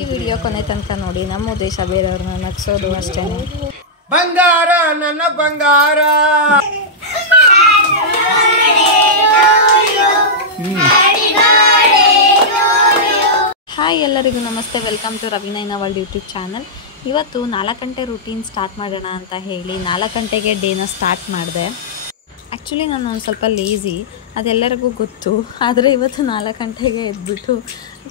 ಈ ವಿಡಿಯೋ ಕೊನೆ ತನಕ ನೋಡಿ. ನಮ್ಮ ಉದ್ದೇಶ ಬೇರೆಯವ್ರನ್ನ ನಗ್ಸೋದು ಅಷ್ಟೇ. ಬಂಗಾರ ನನ್ನ ಬಂಗಾರ. ಹಾಯ್ ಎಲ್ಲರಿಗೂ ನಮಸ್ತೆ, ವೆಲ್ಕಮ್ ಟು ರವಿನೈನ ವರ್ಲ್ಡ್ ಯೂಟ್ಯೂಬ್ ಚಾನಲ್. ಇವತ್ತು 4 ಗಂಟೆ ರೂಟೀನ್ ಸ್ಟಾರ್ಟ್ ಮಾಡೋಣ ಅಂತ ಹೇಳಿ 4 ಗಂಟೆಗೆ ಡೇನ ಸ್ಟಾರ್ಟ್ ಮಾಡಿದೆ. ಆ್ಯಕ್ಚುಲಿ ನಾನು ಒಂದು ಸ್ವಲ್ಪ ಲೇಝಿ, ಅದೆಲ್ಲರಿಗೂ ಗೊತ್ತು. ಆದರೆ ಇವತ್ತು 4 ಗಂಟೆಗೆ ಎದ್ಬಿಟ್ಟು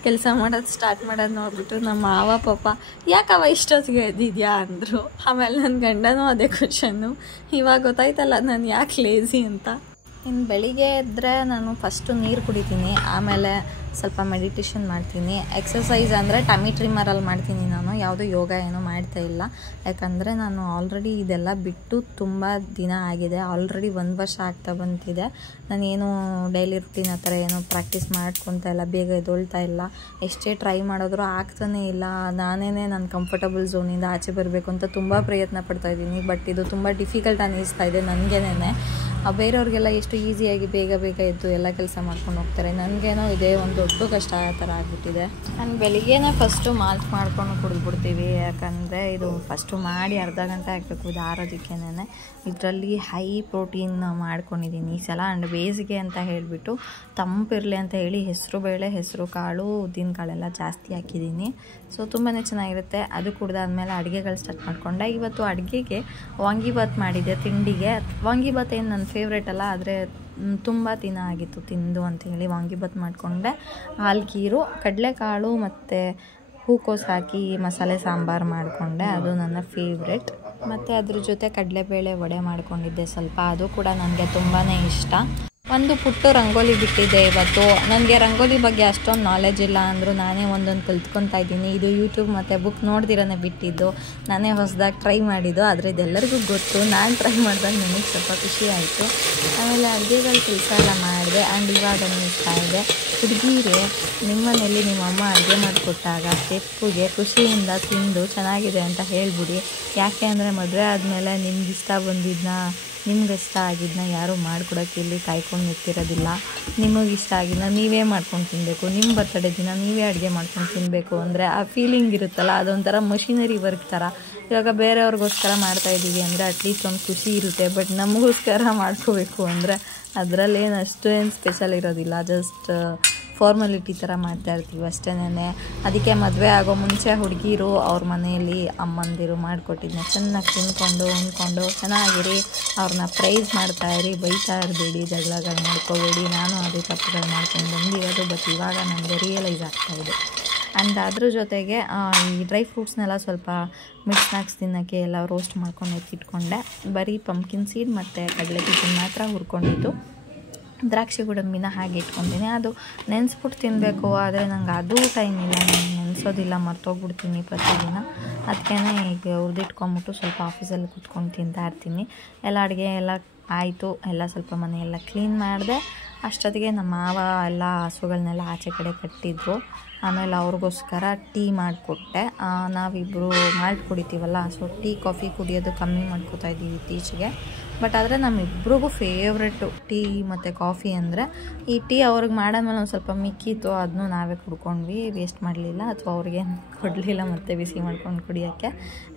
ಕೆಲಸ ಮಾಡೋದು ಸ್ಟಾರ್ಟ್ ಮಾಡೋದು ನೋಡಿಬಿಟ್ಟು ನಮ್ಮ ಮಾವ ಪಾಪ ಯಾಕವ ಇಷ್ಟೊತ್ತಿಗೆ ಎದ್ದಿದ್ಯಾ ಅಂದರು. ಆಮೇಲೆ ನನ್ನ ಗಂಡನೂ ಅದೇ ಕ್ವಶನ್ನು, ಇವಾಗ ಗೊತ್ತಾಯ್ತಲ್ಲ ನಾನು ಯಾಕೆ ಲೇಝಿ ಅಂತ. ಇನ್ನು ಬೆಳಿಗ್ಗೆ ಎದ್ದರೆ ನಾನು ಫಸ್ಟು ನೀರು ಕುಡಿತೀನಿ, ಆಮೇಲೆ ಸ್ವಲ್ಪ ಮೆಡಿಟೇಷನ್ ಮಾಡ್ತೀನಿ. ಎಕ್ಸಸೈಸ್ ಅಂದರೆ ಟಮಿ ಟ್ರಿಮ್ಮರಲ್ಲಿ ಮಾಡ್ತೀನಿ. ನಾನು ಯಾವುದೂ ಯೋಗ ಏನೂ ಮಾಡ್ತಾ ಇಲ್ಲ, ಯಾಕಂದರೆ ನಾನು ಆಲ್ರೆಡಿ ಇದೆಲ್ಲ ಬಿಟ್ಟು ತುಂಬ ದಿನ ಆಗಿದೆ. ಆಲ್ರೆಡಿ 1 ವರ್ಷ ಆಗ್ತಾ ಬಂತಿದೆ. ನಾನೇನು ಡೈಲಿ ರುಟೀನ್ ಆ ಥರ ಏನೋ ಪ್ರಾಕ್ಟೀಸ್ ಮಾಡ್ಕೊತಾ ಇಲ್ಲ, ಬೇಗ ಎದ್ದೊಳ್ತಾ ಇಲ್ಲ. ಎಷ್ಟೇ ಟ್ರೈ ಮಾಡಿದ್ರೂ ಆಗ್ತಾನೇ ಇಲ್ಲ. ನಾನೇ ನನ್ನ ಕಂಫರ್ಟಬಲ್ ಝೋನಿಂದ ಆಚೆ ಬರಬೇಕು ಅಂತ ತುಂಬ ಪ್ರಯತ್ನ ಪಡ್ತಾಯಿದ್ದೀನಿ. ಬಟ್ ಇದು ತುಂಬ ಡಿಫಿಕಲ್ಟ್ ಅನ್ನಿಸ್ತಾ ಇದೆ ನನಗೇನೆ. ಬೇರೆಯವ್ರಿಗೆಲ್ಲ ಎಷ್ಟು ಈಸಿಯಾಗಿ ಬೇಗ ಎದ್ದು ಎಲ್ಲ ಕೆಲಸ ಮಾಡ್ಕೊಂಡು ಹೋಗ್ತಾರೆ. ನನಗೇನೋ ಇದೇ ಒಂದು ದೊಡ್ಡ ಕಷ್ಟ ಆ ಥರ ಆಗಿಬಿಟ್ಟಿದೆ. ನಾನು ಬೆಳಿಗ್ಗೆನೇ ಫಸ್ಟು ಮಾಲ್ಟ್ ಮಾಡ್ಕೊಂಡು ಕುಡಿದ್ಬಿಡ್ತೀವಿ, ಯಾಕಂದರೆ ಇದು ಫಸ್ಟು ಮಾಡಿ ಅರ್ಧ ಗಂಟೆ ಆಗಬೇಕು ಇದು ಆರೋದಕ್ಕೇನೆ. ಇದರಲ್ಲಿ ಹೈ ಪ್ರೋಟೀನ್ ಮಾಡ್ಕೊಂಡಿದ್ದೀನಿ ಈ ಸಲ. ಆ್ಯಂಡ್ ಬೇಸಿಗೆ ಅಂತ ಹೇಳಿಬಿಟ್ಟು ತಂಪಿರಲಿ ಅಂತ ಹೇಳಿ ಹೆಸರು ಬೇಳೆ, ಹೆಸರು ಕಾಳು, ಉದ್ದಿನ ಕಾಳೆಲ್ಲ ಜಾಸ್ತಿ ಹಾಕಿದ್ದೀನಿ. ಸೊ ತುಂಬಾ ಚೆನ್ನಾಗಿರುತ್ತೆ. ಅದು ಕುಡ್ದಾದ್ಮೇಲೆ ಅಡುಗೆಗಳು ಸ್ಟಾರ್ಟ್ ಮಾಡಿಕೊಂಡೆ. ಇವತ್ತು ಅಡುಗೆಗೆ ವಾಂಗಿಬಾತ್ ಮಾಡಿದ್ದೆ ತಿಂಡಿಗೆ. ವಾಂಗಿಬಾತ್ ಏನು ನನ್ನ ಫೇವ್ರೇಟ್ ಅಲ್ಲ, ಆದರೆ ತುಂಬ ದಿನ ಆಗಿತ್ತು ತಿಂದು ಅಂಥೇಳಿ ವಾಂಗಿಬಾತ್ ಮಾಡಿಕೊಂಡೆ. ಹಾಲ್ಗೀರು, ಕಡಲೆಕಾಳು ಮತ್ತು ಹೂಕೋಸು ಹಾಕಿ ಮಸಾಲೆ ಸಾಂಬಾರು ಮಾಡಿಕೊಂಡೆ, ಅದು ನನ್ನ ಫೇವ್ರೆಟ್. ಮತ್ತು ಅದ್ರ ಜೊತೆ ಕಡಲೆಬೇಳೆ ವಡೆ ಮಾಡ್ಕೊಂಡಿದ್ದೆ ಸ್ವಲ್ಪ, ಅದು ಕೂಡ ನನಗೆ ತುಂಬಾ ಇಷ್ಟ. ಒಂದು ಪುಟ್ಟು ರಂಗೋಲಿ ಬಿಟ್ಟಿದ್ದೆ ಇವತ್ತು. ನನಗೆ ರಂಗೋಲಿ ಬಗ್ಗೆ ಅಷ್ಟೊಂದು ನಾಲೆಜ್ ಇಲ್ಲ ಅಂದರೂ ನಾನೇ ಒಂದೊಂದು ಕಲ್ತ್ಕೊತಾ ಇದ್ದೀನಿ. ಇದು ಯೂಟ್ಯೂಬ್ ಮತ್ತು ಬುಕ್ ನೋಡ್ದಿರೇ ಬಿಟ್ಟಿದ್ದು, ನಾನೇ ಹೊಸದಾಗಿ ಟ್ರೈ ಮಾಡಿದ್ದು. ಆದರೆ ಇದೆಲ್ಲರಿಗೂ ಗೊತ್ತು, ನಾನು ಟ್ರೈ ಮಾಡಿದಾಗ ನನಗೆ ಸ್ವಲ್ಪ ಖುಷಿ ಆಯಿತು. ಆಮೇಲೆ ಅಡುಗೆಗಳ ಕೆಲಸ ಎಲ್ಲ ಮಾಡಿದೆ. ಆ್ಯಂಡ್ ಇವಾಗ ಅನ್ನಿಸ್ತಾ ಇದೆ, ಹುಡುಗಿರೆ ನಿಮ್ಮ ಮನೇಲಿ ನಿಮ್ಮಮ್ಮ ಅಡುಗೆ ಮಾಡಿಕೊಟ್ಟಾಗ ತೆಪ್ಪುಗೆ ಖುಷಿಯಿಂದ ತಿಂದು ಚೆನ್ನಾಗಿದೆ ಅಂತ ಹೇಳ್ಬಿಡಿ. ಯಾಕೆ ಅಂದರೆ ಮದುವೆ ಆದಮೇಲೆ ನಿಮ್ಗೆ ಇಷ್ಟ ಬಂದಿದ್ದನ್ನ, ನಿಮ್ಗೆ ಇಷ್ಟ ಆಗಿದ್ದನ್ನ ಯಾರೂ ಮಾಡ್ಕೊಡೋಕ್ಕೆ ಇಲ್ಲಿ ಕಾಯ್ಕೊಂಡು ನಿಂತಿರೋದಿಲ್ಲ. ನಿಮಗೆ ಇಷ್ಟ ಆಗಿದ್ದನ್ನ ನೀವೇ ಮಾಡ್ಕೊಂಡು ತಿನ್ನಬೇಕು. ನಿಮ್ಮ ಬರ್ತಡೇ ದಿನ ನೀವೇ ಅಡುಗೆ ಮಾಡ್ಕೊಂಡು ತಿನ್ನಬೇಕು ಅಂದರೆ ಆ ಫೀಲಿಂಗ್ ಇರುತ್ತಲ್ಲ, ಅದೊಂಥರ ಮಷಿನರಿ ವರ್ಕ್ ಥರ. ಇವಾಗ ಬೇರೆಯವ್ರಿಗೋಸ್ಕರ ಮಾಡ್ತಾಯಿದ್ದೀವಿ ಅಂದರೆ ಅಟ್ಲೀಸ್ಟ್ ಒಂದು ಖುಷಿ ಇರುತ್ತೆ. ಬಟ್ ನಮಗೋಸ್ಕರ ಮಾಡ್ಕೋಬೇಕು ಅಂದರೆ ಅದರಲ್ಲೇನು ಅಷ್ಟೇನು ಸ್ಪೆಷಲ್ ಇರೋದಿಲ್ಲ, ಜಸ್ಟ್ ಫಾರ್ಮಾಲಿಟಿ ಥರ ಮಾಡ್ತಾಯಿರ್ತೀವಿ ಅಷ್ಟೇನೆ. ಅದಕ್ಕೆ ಮದುವೆ ಆಗೋ ಮುಂಚೆ ಹುಡುಗಿರು ಅವ್ರ ಮನೆಯಲ್ಲಿ ಅಮ್ಮಂದಿರು ಮಾಡಿಕೊಟ್ಟಿದ್ದನ್ನ ಚೆನ್ನಾಗಿ ತಿಂದ್ಕೊಂಡು ಉಣ್ಕೊಂಡು ಚೆನ್ನಾಗಿರಿ, ಅವ್ರನ್ನ ಪ್ರೈಸ್ ಮಾಡ್ತಾಯಿರಿ, ಬೈತಾ ಇರಬೇಡಿ, ಜಗಳಗಳು ಮಾಡ್ಕೋಬೇಡಿ. ನಾನು ಅದೇ ತಪ್ಪುಗಳು ಮಾಡ್ಕೊಂಡು ಬಂದಿರೋದು, ಬಟ್ ಇವಾಗ ನನಗೆ ರಿಯಲೈಸ್ ಆಗ್ತಾಯಿದೆ. ಆ್ಯಂಡ್ ಅದ್ರ ಜೊತೆಗೆ ಈ ಡ್ರೈ ಫ್ರೂಟ್ಸ್ನೆಲ್ಲ ಸ್ವಲ್ಪ ಮಿಕ್ಸ್ ಸ್ನ್ಯಾಕ್ಸ್ ತಿನ್ನೋಕ್ಕೆ ಎಲ್ಲ ರೋಸ್ಟ್ ಮಾಡ್ಕೊಂಡು ಎತ್ತಿಟ್ಕೊಂಡೆ. ಬರೀ ಪಂಪ್ಕಿನ್ ಸೀಡ್ ಮತ್ತು ಕಡಲೆ ಬೀಜ ಮಾತ್ರ ಹುರ್ಕೊಂಡಿದ್ದು. ದ್ರಾಕ್ಷಿ ಗೋಡಂಬಿನ ಹಾಗೆ ಇಟ್ಕೊತೀನಿ. ಅದು ನೆನೆಸ್ಬಿಟ್ಟು ತಿನ್ನಬೇಕು, ಆದರೆ ನಂಗೆ ಅದು ಟೈಮ್ ಇಲ್ಲ, ನಾನು ನೆನೆಸೋದಿಲ್ಲ, ಮರ್ತೋಗ್ಬಿಡ್ತೀನಿ ಪ್ರತಿದಿನ. ಅದಕ್ಕೇ ಈಗ ಹುರಿದಿಟ್ಕೊಂಬಿಟ್ಟು ಸ್ವಲ್ಪ ಆಫೀಸಲ್ಲಿ ಕುತ್ಕೊಂಡು ತಿಂತಾ ಇರ್ತೀನಿ. ಎಲ್ಲ ಅಡುಗೆ ಎಲ್ಲ ಆಯಿತು, ಎಲ್ಲ ಸ್ವಲ್ಪ ಮನೆಯೆಲ್ಲ ಕ್ಲೀನ್ ಮಾಡಿದೆ. ಅಷ್ಟೊತ್ತಿಗೆ ನಮ್ಮ ಮಾವ ಎಲ್ಲ ಹಸುಗಳನ್ನೆಲ್ಲ ಆಚೆ ಕಡೆ ಕಟ್ಟಿದ್ರು. ಆಮೇಲೆ ಅವ್ರಿಗೋಸ್ಕರ ಟೀ ಮಾಡಿಕೊಟ್ಟೆ. ನಾವಿಬ್ಬರು ಮಾಲ್ಟ್ ಕುಡಿತೀವಲ್ಲ, ಸೊ ಟೀ ಕಾಫಿ ಕುಡಿಯೋದು ಕಮ್ಮಿ ಮಾಡ್ಕೋತಾ ಇದ್ದೀವಿ ಇತ್ತೀಚೆಗೆ. ಬಟ್ ಆದರೆ ನಮ್ಮಿಬ್ರಿಗೂ ಫೇವ್ರೆಟ್ಟು ಟೀ ಮತ್ತು ಕಾಫಿ ಅಂದರೆ. ಈ ಟೀ ಅವ್ರಿಗೆ ಮಾಡಾದ್ಮೇಲೆ ಒಂದು ಸ್ವಲ್ಪ ಮಿಕ್ಕಿತ್ತು, ಅದನ್ನು ನಾವೇ ಕುಡ್ಕೊಂಡ್ವಿ, ವೇಸ್ಟ್ ಮಾಡಲಿಲ್ಲ ಅಥವಾ ಅವ್ರಿಗೆ ಕೊಡಲಿಲ್ಲ ಮತ್ತೆ ಬಿಸಿ ಮಾಡ್ಕೊಂಡು ಕುಡಿಯೋಕ್ಕೆ.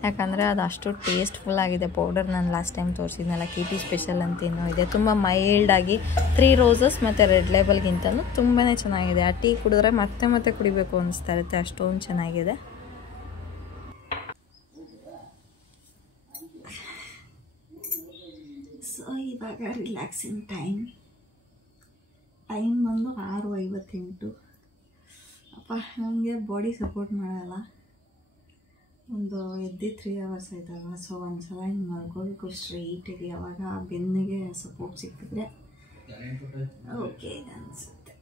ಯಾಕಂದರೆ ಅದು ಅಷ್ಟು ಟೇಸ್ಟ್ಫುಲ್ಲಾಗಿದೆ. ಪೌಡರ್ ನಾನು ಲಾಸ್ಟ್ ಟೈಮ್ ತೋರಿಸಿದ್ನಲ್ಲ, KT ಸ್ಪೆಷಲ್ ಅಂತೇನೋ ಇದೆ, ತುಂಬ ಮೈಲ್ಡಾಗಿ 3 ರೋಸಸ್ ಮತ್ತು ರೆಡ್ ಲೇಬಲ್ಗಿಂತಲೂ ತುಂಬಾ ಚೆನ್ನಾಗಿದೆ. ಆ ಟೀ ಕುಡಿದ್ರೆ ಮತ್ತೆ ಕುಡಿಬೇಕು ಅನಿಸ್ತಾ ಇರುತ್ತೆ, ಅಷ್ಟೊಂದು ಚೆನ್ನಾಗಿದೆ. ಸೊ ಇವಾಗ ರಿಲ್ಯಾಕ್ಸಿಂಗ್ ಟೈಮ್ ಬಂದು 6:58. ಅಪ್ಪ ನನಗೆ ಬಾಡಿ ಸಪೋರ್ಟ್ ಮಾಡಲ್ಲ. ಒಂದು ಎದ್ದು 3 ಅವರ್ಸ್ ಆಯ್ತಲ್ವ, ಸೊ ಒಂದು ಸಲ ಹಿಂಗೆ ಮಲ್ಕೋಬೇಕು ಸ್ಟ್ರೈಟಾಗಿ, ಅವಾಗ ಬೆನ್ನಿಗೆ ಸಪೋರ್ಟ್ ಸಿಕ್ಕಿದ್ರೆ ಓಕೆ ಅನಿಸುತ್ತೆ.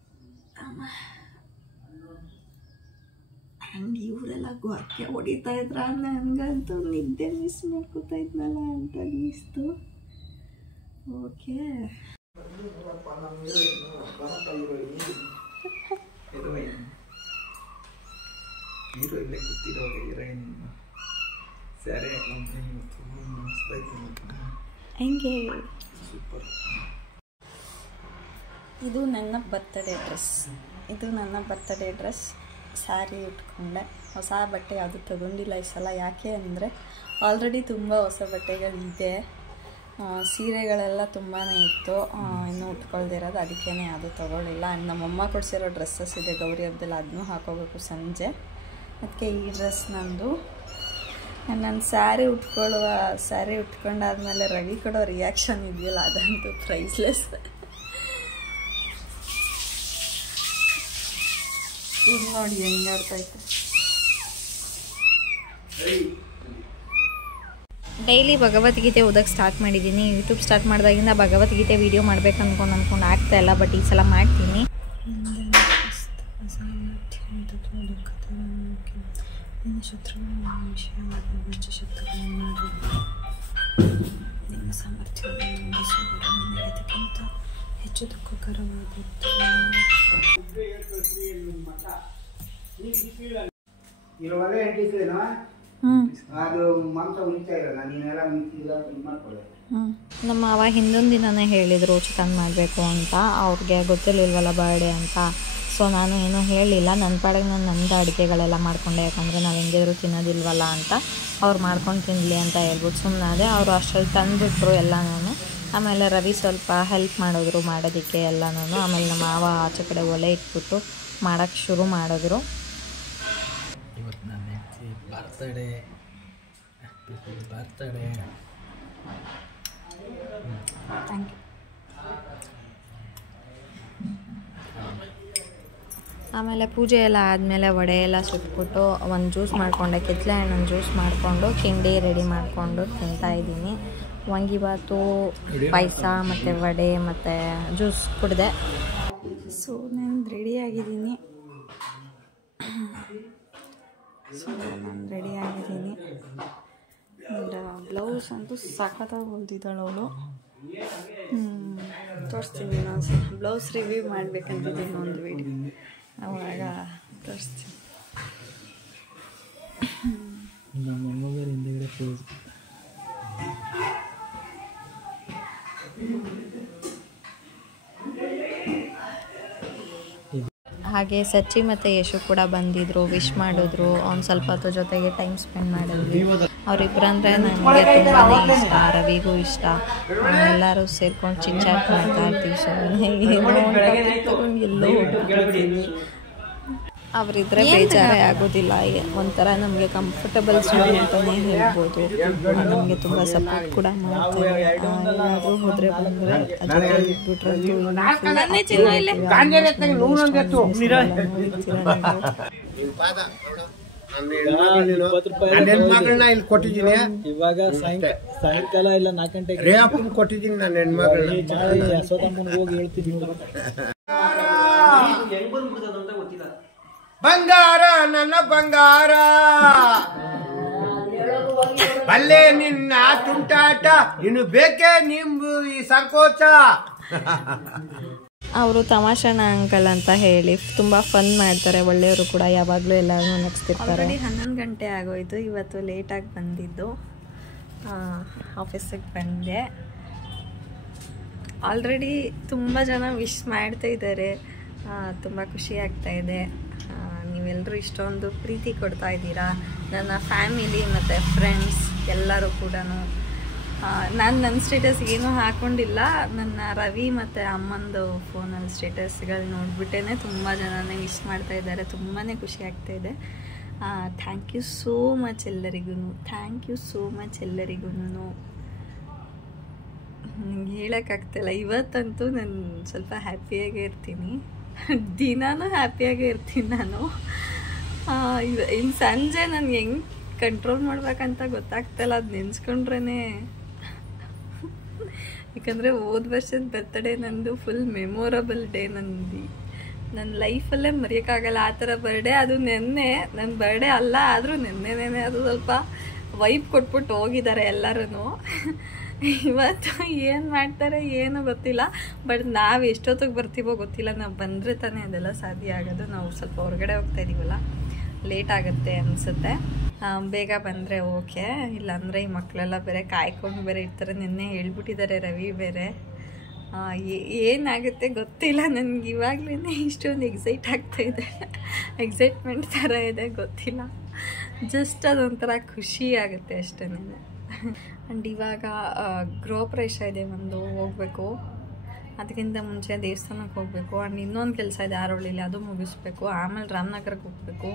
ಆ್ಯಂಡ್ ಇವರೆಲ್ಲ ಗೊರಕೆ ಹೊಡಿತಾ ಇದ್ರ, ನನಗಂತೂ ನಿದ್ದೆ ಮಿಸ್ ಮಾಡ್ಕೋತಾ ಇದ್ನಲ್ಲ ಅಂತ ಅನ್ನಿಸ್ತು. ಓಕೆ ಹಂಗೆ ಇದು ನನ್ನ ಬರ್ತಡೇ ಡ್ರೆಸ್. ಸ್ಯಾರಿ ಉಟ್ಕೊಂಡೆ. ಹೊಸ ಬಟ್ಟೆ ಯಾವುದು ತಗೊಂಡಿಲ್ಲ ಈ ಸಲ. ಯಾಕೆ ಅಂದರೆ ಆಲ್ರೆಡಿ ತುಂಬ ಹೊಸ ಬಟ್ಟೆಗಳಿದೆ. ಸೀರೆಗಳೆಲ್ಲ ತುಂಬಾ ಇತ್ತು, ಇನ್ನೂ ಉಟ್ಕೊಳ್ದಿರೋದು. ಅದಕ್ಕೇ ಯಾವುದು ತೊಗೊಳ್ಳಿಲ್ಲ. ಆ್ಯಂಡ್ ನಮ್ಮಮ್ಮ ಕೊಡಿಸಿರೋ ಡ್ರೆಸ್ಸಸ್ ಇದೆ ಗೌರಿ ಹಬ್ಬದಲ್ಲಿ, ಅದನ್ನೂ ಹಾಕೋಬೇಕು ಸಂಜೆ. ಅದಕ್ಕೆ ಈ ಡ್ರೆಸ್ ನಂದು. ನಾನು ಸ್ಯಾರಿ ಉಟ್ಕೊಂಡಾದ್ಮೇಲೆ ರವಿ ಕೊಡೋ ರಿಯಾಕ್ಷನ್ ಇದೆಯಲ್ಲ, ಅದಂತೂ ಪ್ರೈಸ್ಲೆಸ್. ಈಗ ನೋಡಿ ಹೆಂಗೆ ಆಡ್ತೈತೆ. ಡೈಲಿ ಭಗವದ್ಗೀತೆ ಓದೋಕ್ಕೆ ಸ್ಟಾರ್ಟ್ ಮಾಡಿದ್ದೀನಿ. ಯೂಟ್ಯೂಬ್ ಸ್ಟಾರ್ಟ್ ಮಾಡಿದಾಗಿಂದ ಭಗವದ್ಗೀತೆ ವೀಡಿಯೋ ಮಾಡ್ಬೇಕು ಅಂದ್ಕೊಂಡು ಆಗ್ತಾಯಿಲ್ಲ, ಬಟ್ ಈ ಸಲ ಮಾಡ್ತೀನಿ. ಹೆಚ್ಚು ದುಃಖಕರವಾಗುತ್ತದೆ. ನಮ್ಮ ಅವ ಹಿಂದೊಂದು ದಿನನೇ ಹೇಳಿದರು ಚಿಕನ್ ಮಾಡಬೇಕು ಅಂತ. ಅವ್ರಿಗೆ ಗೊತ್ತಿರಲಿಲ್ವಲ್ಲ ಬರ್ಡೇ ಅಂತ. ಸೊ ನಾನು ಏನೂ ಹೇಳಲಿಲ್ಲ. ನನ್ನ ಪಾಡಿಗೆ ನಾನು ನಮ್ಮದು ಅಡುಗೆಗಳೆಲ್ಲ ಮಾಡಿಕೊಂಡೆ. ಯಾಕಂದರೆ ನಾವು ಹೆಂಗಿದ್ರು ತಿನ್ನೋದಿಲ್ವಲ್ಲ ಅಂತ, ಅವ್ರು ಮಾಡ್ಕೊಂಡು ತಿನ್ನಲಿ ಅಂತ ಹೇಳ್ಬಿಟ್ಟು ಸುಮ್ಮನಾದೆ. ಅವರು ಅಷ್ಟರಲ್ಲಿ ತಂದುಬಿಟ್ರು ಎಲ್ಲನೂ. ಆಮೇಲೆ ರವಿ ಸ್ವಲ್ಪ ಹೆಲ್ಪ್ ಮಾಡಿದ್ರು ಮಾಡೋದಕ್ಕೆ ಎಲ್ಲನೂ. ಆಮೇಲೆ ನಮ್ಮ ಮಾವ ಆಚೆ ಕಡೆ ಒಲೆ ಇಟ್ಬಿಟ್ಟು ಮಾಡೋಕ್ಕೆ ಶುರು ಮಾಡಿದ್ರು. ಇವತ್ತು ನನ್ನ ಹೆಂಡತಿ ಬರ್ತಡೇ. Thank you. ಆಮೇಲೆ ಪೂಜೆ ಎಲ್ಲ ಆದಮೇಲೆ ವಡೆ ಎಲ್ಲ ಸುಟ್ಬಿಟ್ಟು ಒಂದು ಜ್ಯೂಸ್ ಮಾಡಿಕೊಂಡೆ. ಕಿತ್ತಳೆ ಹಣ್ಣನ್ನು ಜ್ಯೂಸ್ ಮಾಡಿಕೊಂಡು ಕಿಂಡಿ ರೆಡಿ ಮಾಡಿಕೊಂಡು ತಿಂತಾಯಿದ್ದೀನಿ. ವಾಂಗಿಬಾತು, ಪಾಯಸ ಮತ್ತು ವಡೆ ಮತ್ತು ಜ್ಯೂಸ್ ಕುಡಿದೆ. ಸೊ ನಾನು ರೆಡಿಯಾಗಿದ್ದೀನಿ. ಬ್ಲೌಸ್ ಅಂತೂ ಸಖತ್ತಾಗಿ ಹೊಲ್ದಿದ್ದಾಳೆ ಅವಳು. ತೋರಿಸ್ತೀನಿ ನಾನು. ಬ್ಲೌಸ್ ರಿವ್ಯೂ ಮಾಡಬೇಕಂತಿದ್ದೀನಿ ಒಂದು ವೀಡಿಯೋ, ಅವಾಗ ತೋರಿಸ್ತೀನಿ. ನಮ್ಮ ಅಮ್ಮಗರ ಹಿಂದೆಗಡೆ ಫೇಸ್. ಹಾಗೆ ಸಚ್ಚಿ ಮತ್ತು ಯಶು ಕೂಡ ಬಂದಿದ್ದರು, ವಿಶ್ ಮಾಡಿದ್ರು. ಒಂದು ಸ್ವಲ್ಪ ಹೊತ್ತು ಜೊತೆಗೆ ಟೈಮ್ ಸ್ಪೆಂಡ್ ಮಾಡಿದ್ವಿ. ಅವರಿಬ್ಬರಂದರೆ ನನಗೆ ತುಂಬಾ ಇಷ್ಟ, ರವಿಗೂ ಇಷ್ಟ. ಎಲ್ಲರೂ ಸೇರ್ಕೊಂಡು ಚಿಟ್ಚಾಟ್ ಮಾಡ್ತಾ ಇರ್ತೀವಿ. ಎಲ್ಲೋ ಹೋಗ್ಬಿಟ್ಟಿರ್ತೀವಿ. ಅವರಿದ್ರೆ ಬೇಜಾರೇ ಆಗೋದಿಲ್ಲ. ಒಂಥರ ನಮಗೆ ಕಂಫರ್ಟಬಲ್ ಝೋನ್ ಅಂತಲೇ ಹೇಳ್ಬೋದು. ನಮಗೆ ತುಂಬ ಸಪೋರ್ಟ್ ಕೂಡ ಮಾಡ್ತಾರೆ. ಎಲ್ಲಾದರೂ ಹೋದರೆ ಬಂದರೆ ಇಲ್ಲಿ ಕೊಟ್ಟಿದ್ದೀನಿ. ಇವಾಗ ಸಾಯಂಕಾಲ ಇಲ್ಲ 4 ಗಂಟೆಗೆ ರೇಪನ್ ಕೊಟ್ಟಿದ್ದೀನಿ ನಾನು ಹೆಣ್ಮಗಳನ್ನ. ಯಶೋದಮ್ಮನಿಗೆ ಹೋಗಿ ಹೇಳ್ತೀನಿ. ಬಂಗಾರ ನನ್ನ ಬಂಗಾರ, ಬಲ್ಲೆ ನಿನ್ನ ತುಂಟಾಟ, ಇನ್ನು ಬೇಕೇ ನಿಂಬು ಈ ಸಂಕೋಚ. ಅವರು ತಮಾಷಣ ಅಂಕಲ್ ಅಂತ ಹೇಳಿ ತುಂಬ ಫನ್ ಮಾಡ್ತಾರೆ. ಒಳ್ಳೆಯವರು ಕೂಡ, ಯಾವಾಗಲೂ ಎಲ್ಲರೂ ನಗಿಸ್ತಿರ್ತಾರೆ. 11 ಗಂಟೆ ಆಗೋಯ್ತು. ಇವತ್ತು ಲೇಟಾಗಿ ಬಂದಿದ್ದು. ಆಫೀಸಿಗೆ ಬಂದೆ. ಆಲ್ರೆಡಿ ತುಂಬ ಜನ ವಿಶ್ ಮಾಡ್ತಾ ಇದ್ದಾರೆ. ತುಂಬ ಖುಷಿ ಆಗ್ತಾ ಇದೆ. ನೀವೆಲ್ಲರೂ ಇಷ್ಟೊಂದು ಪ್ರೀತಿ ಕೊಡ್ತಾ ಇದ್ದೀರಾ. ನನ್ನ ಫ್ಯಾಮಿಲಿ ಮತ್ತು ಫ್ರೆಂಡ್ಸ್ ಎಲ್ಲರೂ ಕೂಡ. ನಾನು ನನ್ನ ಸ್ಟೇಟಸ್ಗೆ ಏನೂ ಹಾಕ್ಕೊಂಡಿಲ್ಲ. ನನ್ನ ರವಿ ಮತ್ತು ಅಮ್ಮಂದು ಫೋನಲ್ಲಿ ಸ್ಟೇಟಸ್ಗಳು ನೋಡಿಬಿಟ್ಟೇ ತುಂಬ ಜನನೇ ವಿಶ್ ಮಾಡ್ತಾ ಇದ್ದಾರೆ. ತುಂಬಾ ಖುಷಿ ಆಗ್ತಾ ಇದೆ. ಥ್ಯಾಂಕ್ ಯು ಸೋ ಮಚ್ ಎಲ್ಲರಿಗೂ. ನನಗೆ ಹೇಳೋಕ್ಕಾಗ್ತಿಲ್ಲ. ಇವತ್ತಂತೂ ನಾನು ಸ್ವಲ್ಪ ಹ್ಯಾಪಿಯಾಗೇ ಇರ್ತೀನಿ. ದಿನಾನೂ ಹ್ಯಾಪಿಯಾಗೇ ಇರ್ತೀನಿ ನಾನು. ಇನ್ನು ಸಂಜೆ ನನಗೆ ಹೆಂಗೆ ಕಂಟ್ರೋಲ್ ಮಾಡ್ಬೇಕಂತ ಗೊತ್ತಾಗ್ತಾಯಿಲ್ಲ. ಅದು ನೆನೆಸ್ಕೊಂಡ್ರೇ, ಯಾಕಂದರೆ ಹೋದ ವರ್ಷದ ಬರ್ತಡೇ ನಂದು ಫುಲ್ ಮೆಮೊರಬಲ್ ಡೇ. ನನ್ನ ಲೈಫಲ್ಲೇ ಮರೆಯೋಕ್ಕಾಗಲ್ಲ ಆ ಥರ ಬರ್ಡೇ. ಅದು ನೆನ್ನೆ ನನ್ನ ಬರ್ಡೇ ಅಲ್ಲ, ಆದರೂ ನೆನ್ನೆ ಅದು ಸ್ವಲ್ಪ ವೈಬ್ ಕೊಟ್ಬಿಟ್ಟು ಹೋಗಿದ್ದಾರೆ ಎಲ್ಲರೂ. ಇವತ್ತು ಏನು ಮಾಡ್ತಾರೆ ಏನೋ ಗೊತ್ತಿಲ್ಲ. ಬಟ್ ನಾವು ಎಷ್ಟೊತ್ತಿಗೆ ಬರ್ತೀವೋ ಗೊತ್ತಿಲ್ಲ. ನಾವು ಬಂದರೆ ತಾನೇ ಅದೆಲ್ಲ ಸಾಧ್ಯ ಆಗೋದು. ನಾವು ಸ್ವಲ್ಪ ಹೊರಗಡೆ ಹೋಗ್ತಾ ಇದ್ದೀವಲ್ಲ, ಲೇಟ್ ಆಗುತ್ತೆ ಅನಿಸುತ್ತೆ. ಬೇಗ ಬಂದರೆ ಓಕೆ, ಇಲ್ಲಾಂದರೆ ಈ ಮಕ್ಕಳೆಲ್ಲ ಬೇರೆ ಕಾಯ್ಕೊಂಡು ಬೇರೆ ಇರ್ತಾರೆ. ನಿನ್ನೆ ಹೇಳ್ಬಿಟ್ಟಿದ್ದಾರೆ ರವಿ ಬೇರೆ. ಏನಾಗುತ್ತೆ ಗೊತ್ತಿಲ್ಲ ನನಗೆ. ಇವಾಗಲೇ ಇಷ್ಟೊಂದು ಎಕ್ಸೈಟ್ಮೆಂಟ್ ಥರ ಇದೆ, ಗೊತ್ತಿಲ್ಲ. ಜಸ್ಟ್ ಅದೊಂಥರ ಖುಷಿ ಆಗುತ್ತೆ ಅಷ್ಟೇ. ಆ್ಯಂಡ್ ಇವಾಗ ಗೃಹ ಪ್ರವೇಶ ಇದೆ, ಒಂದು ಹೋಗ್ಬೇಕು. ಅದಕ್ಕಿಂತ ಮುಂಚೆ ದೇವಸ್ಥಾನಕ್ಕೆ ಹೋಗಬೇಕು. ಆ್ಯಂಡ್ ಇನ್ನೊಂದು ಕೆಲಸ ಇದೆ ಆರೋಳಿಲಿ, ಅದು ಮುಗಿಸ್ಬೇಕು. ಆಮೇಲೆ ರಾಮನಗರಕ್ಕೆ ಹೋಗಬೇಕು.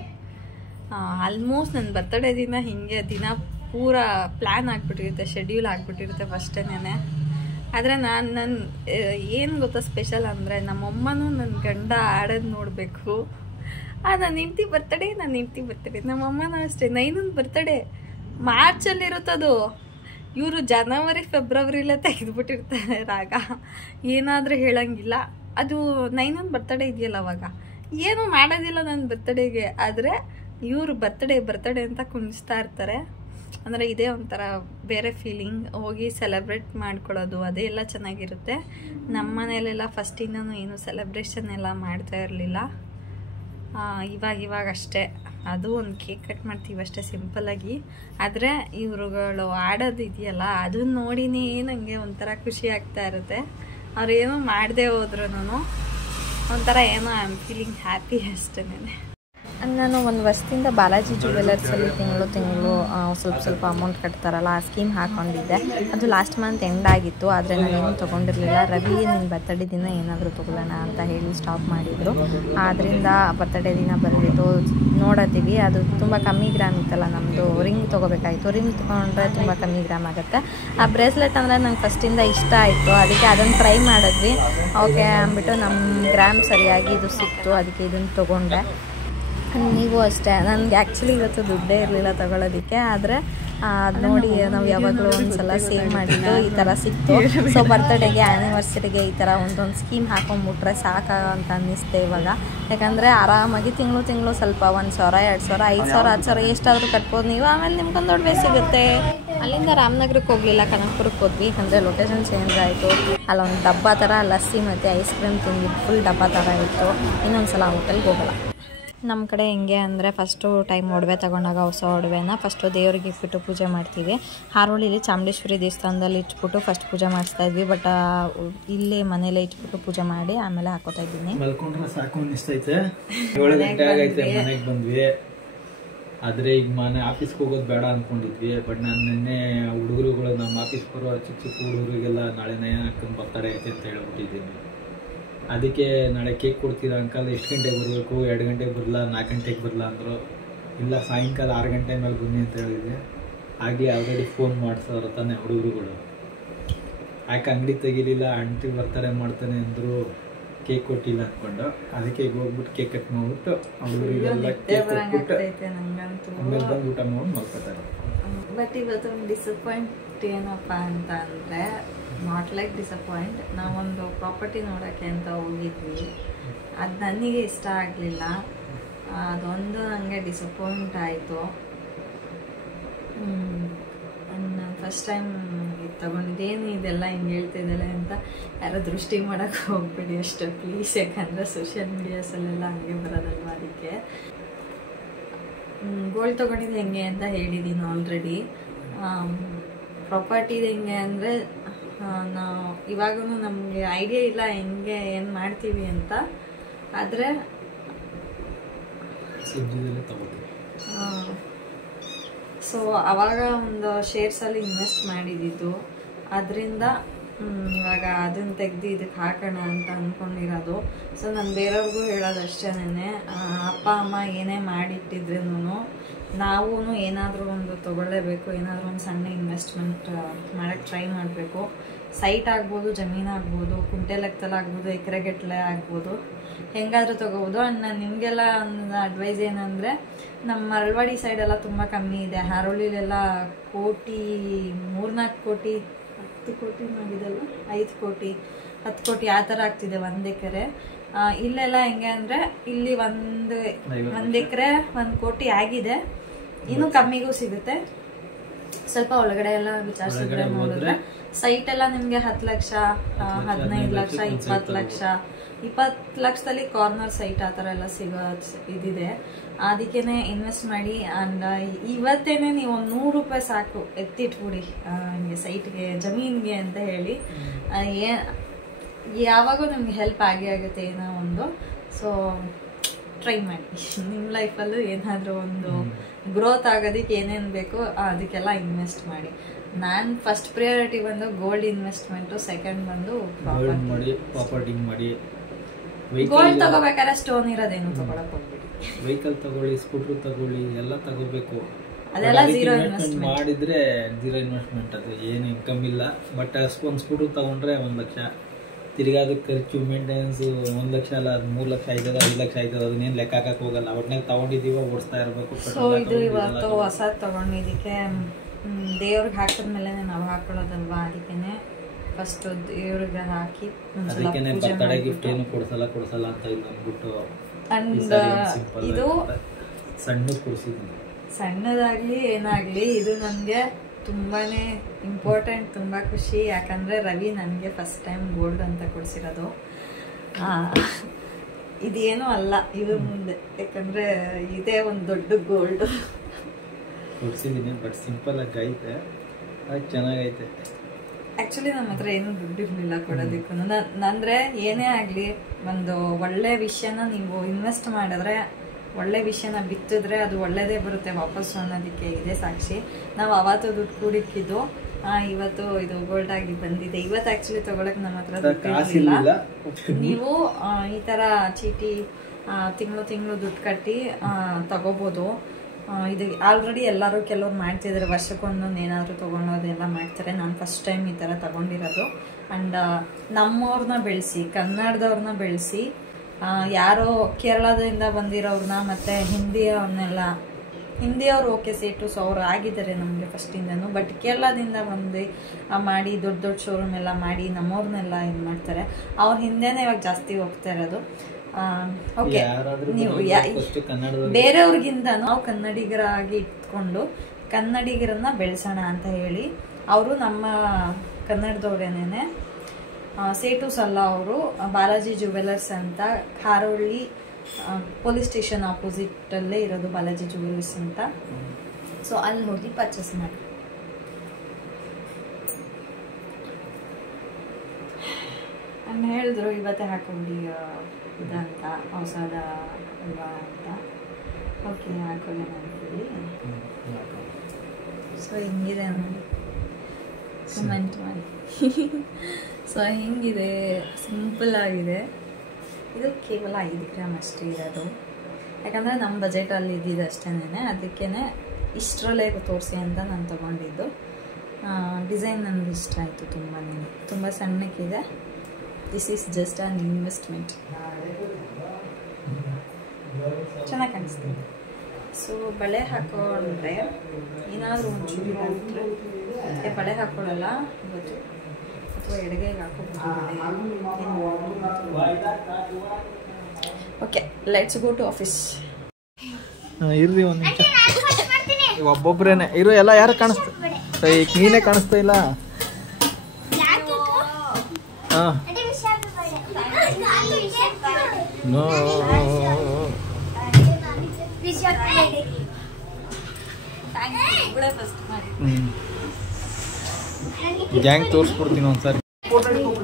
ಆಲ್ಮೋಸ್ಟ್ ನನ್ನ ಬರ್ತಡೇ ದಿನ ಹೀಗೆ ದಿನ ಪೂರ ಪ್ಲ್ಯಾನ್ ಆಗಿಬಿಟ್ಟಿರುತ್ತೆ, ಶೆಡ್ಯೂಲ್ ಆಗಿಬಿಟ್ಟಿರುತ್ತೆ ಫಸ್ಟೇನೆ. ಆದರೆ ನನ್ನ ಏನು ಗೊತ್ತಾ ಸ್ಪೆಷಲ್ ಅಂದರೆ, ನಮ್ಮಮ್ಮನೂ ನನ್ನ ಗಂಡ ಆಡೋದು ನೋಡಬೇಕು. ನನ್ನ ಹೆಂಡ್ತಿ ಬರ್ತಡೇ ನಮ್ಮಮ್ಮನೂ ಅಷ್ಟೇ. ನೈನೊಂದು ಬರ್ತಡೇ ಮಾರ್ಚಲ್ಲಿರುತ್ತದು. ಇವರು ಜನವರಿ ಫೆಬ್ರವರಿಲೇ ತೆಗೆದುಬಿಟ್ಟಿರ್ತಾರೆ ರಾಗ. ಏನಾದರೂ ಹೇಳಂಗಿಲ್ಲ. ಅದು ನೈನೊಂದು ಬರ್ತಡೇ ಇದೆಯಲ್ಲ, ಅವಾಗ ಏನೂ ಮಾಡೋದಿಲ್ಲ ನನ್ನ ಬರ್ತಡೇಗೆ. ಆದರೆ ಇವರು ಬರ್ತಡೇ ಅಂತ ಕುಣಿಸ್ತಾ ಇರ್ತಾರೆ. ಅಂದರೆ ಇದೇ ಒಂಥರ ಬೇರೆ ಫೀಲಿಂಗ್. ಹೋಗಿ ಸೆಲೆಬ್ರೇಟ್ ಮಾಡ್ಕೊಳ್ಳೋದು ಅದೇ ಎಲ್ಲ ಚೆನ್ನಾಗಿರುತ್ತೆ. ನಮ್ಮ ಮನೇಲೆಲ್ಲ ಫಸ್ಟಿಂದನೂ ಏನು ಸೆಲೆಬ್ರೇಷನ್ ಎಲ್ಲ ಮಾಡ್ತಾ ಇರಲಿಲ್ಲ. ಇವಾಗ ಅಷ್ಟೇ, ಅದು ಒಂದು ಕೇಕ್ ಕಟ್ ಮಾಡ್ತೀವಿ ಅಷ್ಟೇ ಸಿಂಪಲ್ಲಾಗಿ. ಆದರೆ ಇವರುಗಳು ಆಡೋದು ಇದೆಯಲ್ಲ, ಅದನ್ನ ನೋಡಿನೇ ನನಗೆ ಒಂಥರ ಖುಷಿ ಆಗ್ತಾ ಇರುತ್ತೆ. ಅವ್ರೇನೋ ಮಾಡದೆ ಹೋದ್ರೂ ಒಂಥರ ಏನೋ ಐ ಆಮ್ ಫೀಲಿಂಗ್ ಹ್ಯಾಪಿ ಅಷ್ಟೇ. ನಾನು ಒಂದು ವರ್ಷದಿಂದ ಬಾಲಾಜಿ ಜ್ಯುವೆಲರ್ಸಲ್ಲಿ ತಿಂಗಳು ಸ್ವಲ್ಪ ಅಮೌಂಟ್ ಕಟ್ತಾರಲ್ಲ, ಆ ಸ್ಕೀಮ್ ಹಾಕ್ಕೊಂಡಿದ್ದೆ. ಅದು ಲಾಸ್ಟ್ ಮಂತ್ ಎಂಡ್ ಆಗಿತ್ತು. ಆದರೆ ನಾನೇನು ತೊಗೊಂಡಿರಲಿಲ್ಲ. ರವಿ ನಿನ್ನ ಬರ್ತಡೇ ದಿನ ಏನಾದರೂ ತೊಗೊಳ್ಳೋಣ ಅಂತ ಹೇಳಿ ಸ್ಟಾಪ್ ಮಾಡಿದರು. ಆದ್ದರಿಂದ ಬರ್ತಡೇ ದಿನ ಬಂದುಬಿಟ್ಟು ನೋಡತ್ತೀವಿ. ಅದು ತುಂಬ ಕಮ್ಮಿ ಗ್ರಾಮ್ ಇತ್ತಲ್ಲ, ನಮ್ಮದು ರಿಂಗ್ ತೊಗೋಬೇಕಾಯಿತು. ರಿಂಗ್ ತೊಗೊಂಡ್ರೆ ತುಂಬ ಕಮ್ಮಿ ಗ್ರಾಮ್ ಆಗುತ್ತೆ. ಆ ಬ್ರೇಸ್ಲೆಟ್ ಅಂದರೆ ನಂಗೆ ಫಸ್ಟಿಂದ ಇಷ್ಟ ಆಯಿತು. ಅದಕ್ಕೆ ಅದನ್ನು ಟ್ರೈ ಮಾಡಿದ್ವಿ. ಓಕೆ ಅಂದ್ಬಿಟ್ಟು ನಮ್ಮ ಗ್ರಾಮ್ ಸರಿಯಾಗಿ ಇದು ಸಿಕ್ತು. ಅದಕ್ಕೆ ಇದನ್ನು ತೊಗೊಂಡೆ. ನೀವು ಅಷ್ಟೇ, ನನಗೆ ಆ್ಯಕ್ಚುಲಿ ಇವತ್ತು ದುಡ್ಡೇ ಇರಲಿಲ್ಲ ತಗೊಳ್ಳೋದಕ್ಕೆ. ಆದರೆ ಅದು ನೋಡಿ ನಾವು ಯಾವಾಗಲೂ ಒಂದ್ಸಲ ಸೇವ್ ಮಾಡಿದ್ದು ಈ ಥರ ಸಿಕ್ತು. ಸೊ ಬರ್ತಡೇಗೆ ಆ್ಯನಿವರ್ಸರಿಗೆ ಈ ಥರ ಒಂದೊಂದು ಸ್ಕೀಮ್ ಹಾಕೊಂಡ್ಬಿಟ್ರೆ ಸಾಕು ಅಂತ ಅನ್ನಿಸ್ತೆ ಇವಾಗ. ಯಾಕಂದರೆ ಆರಾಮಾಗಿ ತಿಂಗಳು ಸ್ವಲ್ಪ 1,000, 2,000, 5,000, 10,000 ಎಷ್ಟಾದರೂ ಕಟ್ಬೋದು ನೀವು. ಆಮೇಲೆ ನಿಮ್ಗೊಂದು ಒಡವೆ ಸಿಗುತ್ತೆ. ಅಲ್ಲಿಂದ ರಾಮನಗರಕ್ಕೆ ಹೋಗಲಿಲ್ಲ, ಕನಕಪುರಕ್ಕೆ ಹೋದ್ವಿ. ಯಾಕಂದರೆ ಲೊಕೇಶನ್ ಚೇಂಜ್ ಆಯಿತು. ಅಲ್ಲೊಂದು ಡಬ್ಬ ಥರ ಲಸ್ಸಿ ಮತ್ತು ಐಸ್ ಕ್ರೀಮ್ ತಿಂದು ಫುಲ್ ಡಬ್ಬ ಥರ ಇತ್ತು. ಇನ್ನೊಂದು ಸಲ ಹೋಟೆಲ್ಗೆ ಹೋಗೋಲ್ಲ. ನಮ್ಮ ಕಡೆ ಹೆಂಗೆ ಅಂದರೆ, ಫಸ್ಟು ಟೈಮ್ ಒಡವೆ ತೊಗೊಂಡಾಗ ಹೊಸ ಒಡವೆನ ಫಸ್ಟು ದೇವ್ರಿಗೆ ಇಟ್ಬಿಟ್ಟು ಪೂಜೆ ಮಾಡ್ತೀವಿ. ಹಾರೋಳಿಲಿ ಚಾಮುಂಡೇಶ್ವರಿ ದೇವಸ್ಥಾನದಲ್ಲಿ ಇಟ್ಬಿಟ್ಟು ಫಸ್ಟ್ ಪೂಜೆ ಮಾಡಿಸ್ತಾಯಿದ್ವಿ. ಬಟ್ ಇಲ್ಲಿ ಮನೇಲೆ ಇಟ್ಬಿಟ್ಟು ಪೂಜೆ ಮಾಡಿ ಆಮೇಲೆ ಹಾಕೋತಾ ಇದ್ದೀನಿ. ಮಲ್ಕೊಂಡ್ರೆ ಸಾಕು ಅನ್ನಿಸ್ತೈತೆ. 7 ಗಂಟೆ ಆಗೈತೆ, ಮನೆಗೆ ಬಂದ್ವಿ. ಆದರೆ ಈಗ ಆಫೀಸ್ಗೆ ಹೋಗೋದು ಬೇಡ ಅಂದ್ಕೊಂಡಿದ್ವಿ. ಬಟ್ ನಾನು ನಿನ್ನೆ ಹುಡುಗರುಗಳು ನಮ್ಮ ಆಫೀಸ್ಗೆ ಬರೋ ಚಿಕ್ಕ ಹುಡುಗರಿಗೆಲ್ಲ ನಾಳೆ ನಯನ ಹಾಕೊಂಡು ಬರ್ತಾರೆ ಐತೆ ಅಂತ ಹೇಳ್ಬಿಟ್ಟಿದ್ದೀನಿ. ಅದಕ್ಕೆ ನಾಳೆ ಕೇಕ್ ಕೊಡ್ತೀರಾ ಅಂಕಲ್, ಎಷ್ಟು ಗಂಟೆಗೆ ಬರಬೇಕು? 2 ಗಂಟೆಗೆ ಬರಲ್ಲ, 4 ಗಂಟೆಗೆ ಬರಲ್ಲ ಅಂದರು. ಇಲ್ಲ ಸಾಯಂಕಾಲ 6 ಗಂಟೆ ಮೇಲೆ ಬನ್ನಿ ಅಂತ ಹೇಳಿದೆ. ಆಗಲೇ ಆಲ್ರೆಡಿ ಫೋನ್ ಮಾಡಿಸೋರು ತಾನೆ ಹುಡುಗರುಗಳು. ಯಾಕೆ ಅಂಗಡಿ ತೆಗಿಲಿಲ್ಲ, ಆಂಟಿ ಬರ್ತಾರೆ ಮಾಡ್ತಾನೆ ಅಂದರು, ಕೇಕ್ ಕೊಟ್ಟಿಲ್ಲ ಅಂದ್ಕೊಂಡು. ಅದಕ್ಕೆ ಈಗ ಹೋಗ್ಬಿಟ್ಟು ಕೇಕ್ ಕಟ್ ಮಾಡ್ಬಿಟ್ಟು ಹುಡುಗರಿಗೆಲ್ಲ ಕೇಕ್ ಕೊಟ್ಬಿಟ್ಟು ಆಮೇಲೆ ಬಂದು ಊಟ ಮಾಡಿ ಮಲ್ಕೋತಾರೆ. ಬಟ್ ಇವತ್ತೊಂದು ಡಿಸಪಾಯಿಂಟ್ ಏನಪ್ಪ ಅಂತ ಅಂದರೆ, ನಾಟ್ ಲೈಕ್ ಡಿಸಪಾಯಿಂಟ್, ನಾವೊಂದು ಪ್ರಾಪರ್ಟಿ ನೋಡೋಕ್ಕೆ ಅಂತ ಹೋಗಿದ್ವಿ. ಅದು ನನಗೆ ಇಷ್ಟ ಆಗಲಿಲ್ಲ. ಅದೊಂದು ನನಗೆ ಡಿಸಪಾಯಿಂಟ್ ಆಯಿತು. ನಾನು ಫಸ್ಟ್ ಟೈಮ್ ಇದು ತೊಗೊಂಡಿದ್ದೇನು ಇದೆಲ್ಲ ಹಿಂಗೆ ಹೇಳ್ತಿದ್ದಲ್ಲ ಅಂತ ಯಾರೋ ದೃಷ್ಟಿ ಮಾಡೋಕ್ಕೆ ಹೋಗ್ಬೇಡಿ ಅಷ್ಟು ಪ್ಲೀಸ್. ಯಾಕಂದರೆ ಸೋಷಿಯಲ್ ಮೀಡಿಯಾಸಲ್ಲೆಲ್ಲ ಹಂಗೆ ಬರೋದಲ್ವ. ಅದಕ್ಕೆ ಗೋಲ್ಡ್ ತೊಗೊಂಡಿದ್ದು ಹೆಂಗೆ ಅಂತ ಹೇಳಿದ್ದೀನಿ ಆಲ್ರೆಡಿ. ಪ್ರಾಪರ್ಟಿದು ಹೆಂಗೆ ಅಂದರೆ, ನಾವು ಇವಾಗೂ ನಮಗೆ ಐಡಿಯಾ ಇಲ್ಲ ಹೆಂಗೆ ಏನು ಮಾಡ್ತೀವಿ ಅಂತ. ಆದರೆ ಸೊ ಅವಾಗ ಒಂದು ಶೇರ್ಸಲ್ಲಿ ಇನ್ವೆಸ್ಟ್ ಮಾಡಿದ್ದು. ಅದರಿಂದ ಇವಾಗ ಅದನ್ನು ತೆಗೆದು ಇದಕ್ಕೆ ಹಾಕೋಣ ಅಂತ ಅಂದ್ಕೊಂಡಿರೋದು. ಸೊ ನಾನು ಬೇರೆಯವ್ರಿಗೂ ಹೇಳೋದು ಅಷ್ಟೇನೆ, ಅಪ್ಪ ಅಮ್ಮ ಏನೇ ಮಾಡಿಟ್ಟಿದ್ರೂ ನಾವು ಏನಾದರೂ ಒಂದು ತೊಗೊಳ್ಳೇಬೇಕು. ಏನಾದರೂ ಒಂದು ಸಣ್ಣ ಇನ್ವೆಸ್ಟ್ಮೆಂಟ್ ಮಾಡೋಕ್ಕೆ ಟ್ರೈ ಮಾಡಬೇಕು. ಸೈಟ್ ಆಗ್ಬೋದು, ಜಮೀನು ಆಗ್ಬೋದು, ಕುಂಟೆ ಲೆಕ್ಕದಲ್ಲಿ ಆಗ್ಬೋದು, ಎಕರೆಗಟ್ಟಲೆ ಆಗ್ಬೋದು, ಹೆಂಗಾದರೂ ತೊಗೋಬೋದು. ಆ್ಯಂಡ್ ನಾನು ನಿಮಗೆಲ್ಲ ಒಂದು ಅಡ್ವೈಸ್ ಏನಂದರೆ, ನಮ್ಮ ಮರಳವಾಡಿ ಸೈಡೆಲ್ಲ ತುಂಬ ಕಮ್ಮಿ ಇದೆ. ಹಾರೋಳಿಲೆಲ್ಲ ಕೋಟಿ, 3-4 ಕೋಟಿ, 10 ಕೋಟಿ ಮಾಡಿದಲ್ಲ, 5 ಕೋಟಿ, 10 ಕೋಟಿ ಆ ಥರ ಆಗ್ತಿದೆ 1 ಎಕರೆ. ಇಲ್ಲೆಲ್ಲ ಹೆಂಗೆ ಅಂದರೆ, ಇಲ್ಲಿ 1 ಎಕರೆ 1 ಕೋಟಿ ಆಗಿದೆ. ಇನ್ನೂ ಕಮ್ಮಿಗೂ ಸಿಗುತ್ತೆ. ಸ್ವಲ್ಪ ಒಳಗಡೆ ಎಲ್ಲ ವಿಚಾರಿಸಿದ್ರೆ ನೋಡಿದ್ರೆ ಸೈಟ್ ಎಲ್ಲ ನಿಮಗೆ 10 ಲಕ್ಷ, 15 ಲಕ್ಷ, 20 ಲಕ್ಷ, 20 ಲಕ್ಷದಲ್ಲಿ ಕಾರ್ನರ್ ಸೈಟ್ ಆ ಥರ ಎಲ್ಲ ಸಿಗೋ ಇದಿದೆ. ಅದಕ್ಕೇನೆ ಇನ್ವೆಸ್ಟ್ ಮಾಡಿ. ಆ್ಯಂಡ್ ಇವತ್ತೇನೆ ನೀವು ಒಂದು 100 ರೂಪಾಯಿ ಸಾಕು ಎತ್ತಿಟ್ಬಿಡಿ ನಿಮಗೆ ಸೈಟ್ಗೆ, ಜಮೀನಿಗೆ ಅಂತ ಹೇಳಿ. ಯಾವಾಗೂ ನಿಮ್ಗೆ ಹೆಲ್ಪ್ ಆಗೇ ಆಗುತ್ತೆ ಏನೋ ಒಂದು. ಸೊ ಟ್ರೈ ಮಾಡಿ ನಿಮ್ಮ ಲೈಫಲ್ಲೂ ಏನಾದರೂ ಒಂದು ಗ್ರೋತ್ ಆಗೋದಕ್ಕೆ ಏನೇನು ಬೇಕೋ ಅದಕ್ಕೆಲ್ಲ ಇನ್ವೆಸ್ಟ್ ಮಾಡಿ. ನಾನು ಫಸ್ಟ್ ಪ್ರಿಯಾರಿಟಿ ಬಂದು ಗೋಲ್ಡ್ ಇನ್ವೆಸ್ಟ್ಮೆಂಟು, ಸೆಕೆಂಡ್ ಬಂದು ಪ್ರಾಪರ್ಟಿ ಮಾಡಿ. ಗೋಲ್ಡ್ ತಗೋಬೇಕಾದ್ರೆ ಸ್ಟೋನ್ ಇರೋದೇನು ತಗೊಳಕ್ ಹೋಗ್ಬಿಡಿ. ವೆಹಿಕಲ್ ತಗೊಳ್ಳಿ, ಸ್ಕೂಟರ್ ತಗೊಳ್ಳಿ, ಎಲ್ಲ ತಗೋಬೇಕು. ಅದೆಲ್ಲ ಝೀರೋ ಇನ್ವೆಸ್ಟ್ಮೆಂಟ್ ಮಾಡಿದ್ರೆ ಝೀರೋ ಇನ್ವೆಸ್ಟ್ಮೆಂಟ್, ಅದು ಏನು ಇನ್ಕಮ್ ಇಲ್ಲ. ಬಟ್ ಒಂದು ಸ್ಕೂಟರ್ ತಗೊಂಡ್ರೆ 1 ಲಕ್ಷ, ತಿರ್ಗಾದಕ್ಕೆ ಖರ್ಚು ಮೇಂಟೆನೆನ್ಸ್ 1 ಲಕ್ಷ ಅಲ್ಲ, ಅದು 3 ಲಕ್ಷ ಆಯ್ತದ, 5 ಲಕ್ಷ ಆಯ್ತದ, ಅದನ್ನೇನು ಲೆಕ್ಕ ಹಾಕಕ್ ಹೋಗಲ್ಲ. ಒಟ್ನಾಗ ತಗೊಂಡಿದೀವ ಓಡಿಸ್ತಾ ಇರಬೇಕು. ಸೊ ಇದು ಇವತ್ತು ಹೊಸ ತಗೊಂಡಿದ್ದಕ್ಕೆ ದೇವ್ರಿಗೆ ಹಾಕಿದ್ಮೇಲೆ ನಾವು ಹಾಕೊಳ್ಳೋದಲ್ವಾ, ಅದಕ್ಕೇನೆ ಫಸ್ಟ್ ದೇವ್ರಿಗೆ ಹಾಕಿ ಅದಕ್ಕೇನೆ ಬರ್ತಡೇ ಗಿಫ್ಟ್ ಏನು ಕೊಡ್ಸಲ್ಲ ಅಂತ ಇದು ಅಂದ್ಬಿಟ್ಟು ಇದು ಸಣ್ಣ ಕೊಡ್ಸಿದ್ವಿ. ಸಣ್ಣದಾಗ್ಲಿ ಏನಾಗ್ಲಿ ಇದು ನನಗೆ ತುಂಬಾನೇ ಇಂಪಾರ್ಟೆಂಟ್, ತುಂಬಾ ಖುಷಿ. ಯಾಕಂದ್ರೆ ರವಿ ನನಗೆ ಫಸ್ಟ್ ಟೈಮ್ ಗೋಲ್ಡ್ ಅಂತ ಕೊಡ್ಸಿರೋದು. ಇದೇನು ಅಲ್ಲ ಇದ್ರ ಮುಂದೆ, ಯಾಕಂದ್ರೆ ಇದೇ ಒಂದು ದೊಡ್ಡ ಗೋಲ್ಡ್ ಕೊಡ್ಸಿದ್ದೀನಿ. ಬಟ್ ಸಿಂಪಲ್ ಆಗಿ ಐತೆ, ಅದು ಚೆನ್ನಾಗೈತೆ. ಆಕ್ಚುಲಿ ನಮ್ಮ ಹತ್ರ ಏನು ದುಡ್ಡು ಇರಲಿಲ್ಲ ಕೊಡೋದಕ್ಕೂ. ಅಂದ್ರೆ ಏನೇ ಆಗಲಿ ಒಂದು ಒಳ್ಳೆ ವಿಷಯನ ನೀವು ಇನ್ವೆಸ್ಟ್ ಮಾಡಿದ್ರೆ, ಒಳ್ಳೆ ವಿಷಯನ ಬಿತ್ತಿದ್ರೆ ಅದು ಒಳ್ಳೇದೇ ಬರುತ್ತೆ ವಾಪಸ್ಸು ಅನ್ನೋದಕ್ಕೆ ಇದೇ ಸಾಕ್ಷಿ. ನಾವು ಅವತ್ತು ದುಡ್ಡು ಕೂಡಿಕ್ಕಿದ್ದು ಇವತ್ತು ಇದು ಗೋಲ್ಡ್ ಆಗಿ ಬಂದಿದೆ. ಇವತ್ತು ಆಕ್ಚುಲಿ ತಗೊಳಕ್ ನಮ್ಮ ಹತ್ರ ದುಡ್ಡು ಇರಲಿಲ್ಲ. ನೀವು ಈ ತರ ಚೀಟಿ ತಿಂಗಳು ದುಡ್ಡು ಕಟ್ಟಿ ತಗೋಬಹುದು. ಇದು ಆಲ್ರೆಡಿ ಎಲ್ಲರೂ ಕೆಲವ್ರು ಮಾಡ್ತಿದ್ದಾರೆ, ವರ್ಷಕ್ಕೊಂದೊಂದು ಏನಾದರೂ ತೊಗೊಳೋದೆಲ್ಲ ಮಾಡ್ತಾರೆ. ನಾನು ಫಸ್ಟ್ ಟೈಮ್ ಈ ಥರ ತಗೊಂಡಿರೋದು. ಆ್ಯಂಡ್ ನಮ್ಮವ್ರನ್ನ ಬೆಳೆಸಿ, ಕನ್ನಡದವ್ರನ್ನ ಬೆಳೆಸಿ, ಯಾರೋ ಕೇರಳದಿಂದ ಬಂದಿರೋರನ್ನ ಮತ್ತು ಹಿಂದಿಯವ್ರು ಓಕೆ ಸೇಟು. ಸೊ ಅವ್ರು ಆಗಿದ್ದಾರೆ ನಮಗೆ ಫಸ್ಟಿಂದನೂ. ಬಟ್ ಕೇರಳದಿಂದ ಬಂದು ಮಾಡಿ ದೊಡ್ಡ ಶೋರೂಮ್ ಎಲ್ಲ ಮಾಡಿ ನಮ್ಮವ್ರನ್ನೆಲ್ಲ ಇದು ಮಾಡ್ತಾರೆ. ಅವ್ರ ಹಿಂದೆನೇ ಇವಾಗ ಜಾಸ್ತಿ ಹೋಗ್ತಾ ಇರೋದು. ಓಕೆ, ನೀವು ಬೇರೆಯವ್ರಿಗಿಂತ ನಾವು ಕನ್ನಡಿಗರಾಗಿ ಇಟ್ಕೊಂಡು ಕನ್ನಡಿಗರನ್ನ ಬೆಳೆಸೋಣ ಅಂತ ಹೇಳಿ ಅವರು ನಮ್ಮ ಕನ್ನಡದವ್ರೇನೇನೆ ಸೇಟೂಸ್ ಅಲ್ಲ, ಅವರು ಬಾಲಾಜಿ ಜುವೆಲರ್ಸ್ ಅಂತ ಹಾರೋಳ್ಳಿ ಪೊಲೀಸ್ ಸ್ಟೇಷನ್ ಆಪೋಸಿಟಲ್ಲೇ ಇರೋದು ಬಾಲಾಜಿ ಜುವೆಲರ್ಸ್ ಅಂತ. ಸೊ ಅಲ್ಲಿ ಹೋಗಿ ಪರ್ಚೇಸ್ ಮಾಡಿ. ನಾನು ಹೇಳಿದ್ರು ಇವತ್ತೇ ಹಾಕೊಂಡು ಇದಂತ ಹೊಸದ ಅಲ್ವಾ ಅಂತ. ಓಕೆ ಹಾಕೊಳ್ಳೋಣ ಅಂತೇಳಿ. ಸೊ ಹಿಂಗಿದೆ ನೋಡಿ, ಕಮೆಂಟ್ ಮಾಡಿ. ಸೊ ಹಿಂಗಿದೆ, ಸಿಂಪಲ್ ಆಗಿದೆ. ಇದು ಕೇವಲ 5 ಗ್ರಾಮ್ ಅಷ್ಟೇ ಇರೋದು. ಯಾಕಂದರೆ ನಮ್ಮ ಬಜೆಟಲ್ಲಿ ಇದ್ದಿದ್ದು ಅಷ್ಟೇನೆ, ಅದಕ್ಕೇ ಇಷ್ಟರಲ್ಲೇ ತೋರಿಸಿ ಅಂತ ನಾನು ತೊಗೊಂಡಿದ್ದು. ಡಿಸೈನ್ ನನಗೆ ಇಷ್ಟ ಆಯಿತು ತುಂಬ ಸಣ್ಣಕ್ಕಿದೆ. This is just an investment. ಚೆನ್ನಾಗಿ ಕಾಣಿಸ್ತಿದೆ. ಸೊ ಬಳೆ ಹಾಕೊಂಡ್ರೆ ಏನಾದರೂ ಒಂಚೂರು ಹಾಕಿದ್ರೆ ಬಳೆ ಹಾಕೊಳ್ಳಲ್ಲ ಇವತ್ತು, ಅಥವಾ ಎಡಗೈಗೆ ಹಾಕೋಬೋದು. Okay, let's go to office. ಇರ್ರಿ ಒಂದು ನಿಮಿಷ, ಒಬ್ಬೊಬ್ರೇನೆ ಇರು. ಎಲ್ಲ ಯಾರು ಕಾಣಿಸ್ತಾ, ನೀನೇ ಕಾಣಿಸ್ತಾ ಇಲ್ಲ. ಹಾಂ ನೋ ಗ್ಯಾಂಗ್ ತೋರಿಸ್ಬಿಡ್ತೀನಿ ಒಂದ್ಸರಿ. ಫೋಟೋ ಹಿಡ್ಕೊಬಿಡು.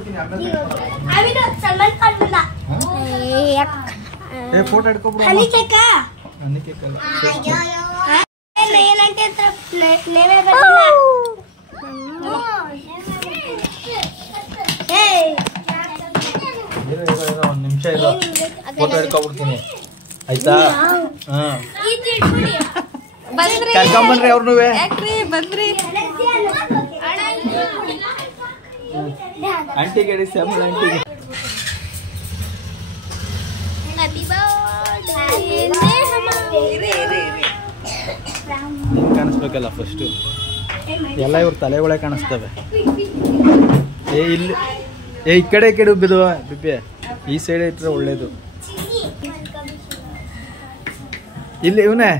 ಒಂದು ನಿಮಿಷ ಇರೋ, ಫೋಟೋ ಹಿಡ್ಕೊಬಿಡ್ತೀನಿ ಆಯ್ತಾ? ಕರ್ಕೊಂಬನ್ರಿ ಅವ್ರನ್ನೂ ಬಂದ್ರಿ. ಆಂಟಿಗೆ ಹೇಳಿ, ಸ್ಯಾಮಲ್ ಆಂಟಿಗೆ. ಕಾಣಿಸ್ಬೇಕಲ್ಲ ಫಸ್ಟು, ಎಲ್ಲ ಇವ್ರ ತಲೆಗಳೇ ಕಾಣಿಸ್ತವೆ. ಇಲ್ಲಿ ಈ ಕಡೆ ಬಿದ್ದುವ ಬಿಬ್ಬಿ, ಈ ಸೈಡ್ ಇಟ್ಟರೆ ಒಳ್ಳೇದು. ಇಲ್ಲಿ ಇವನೇ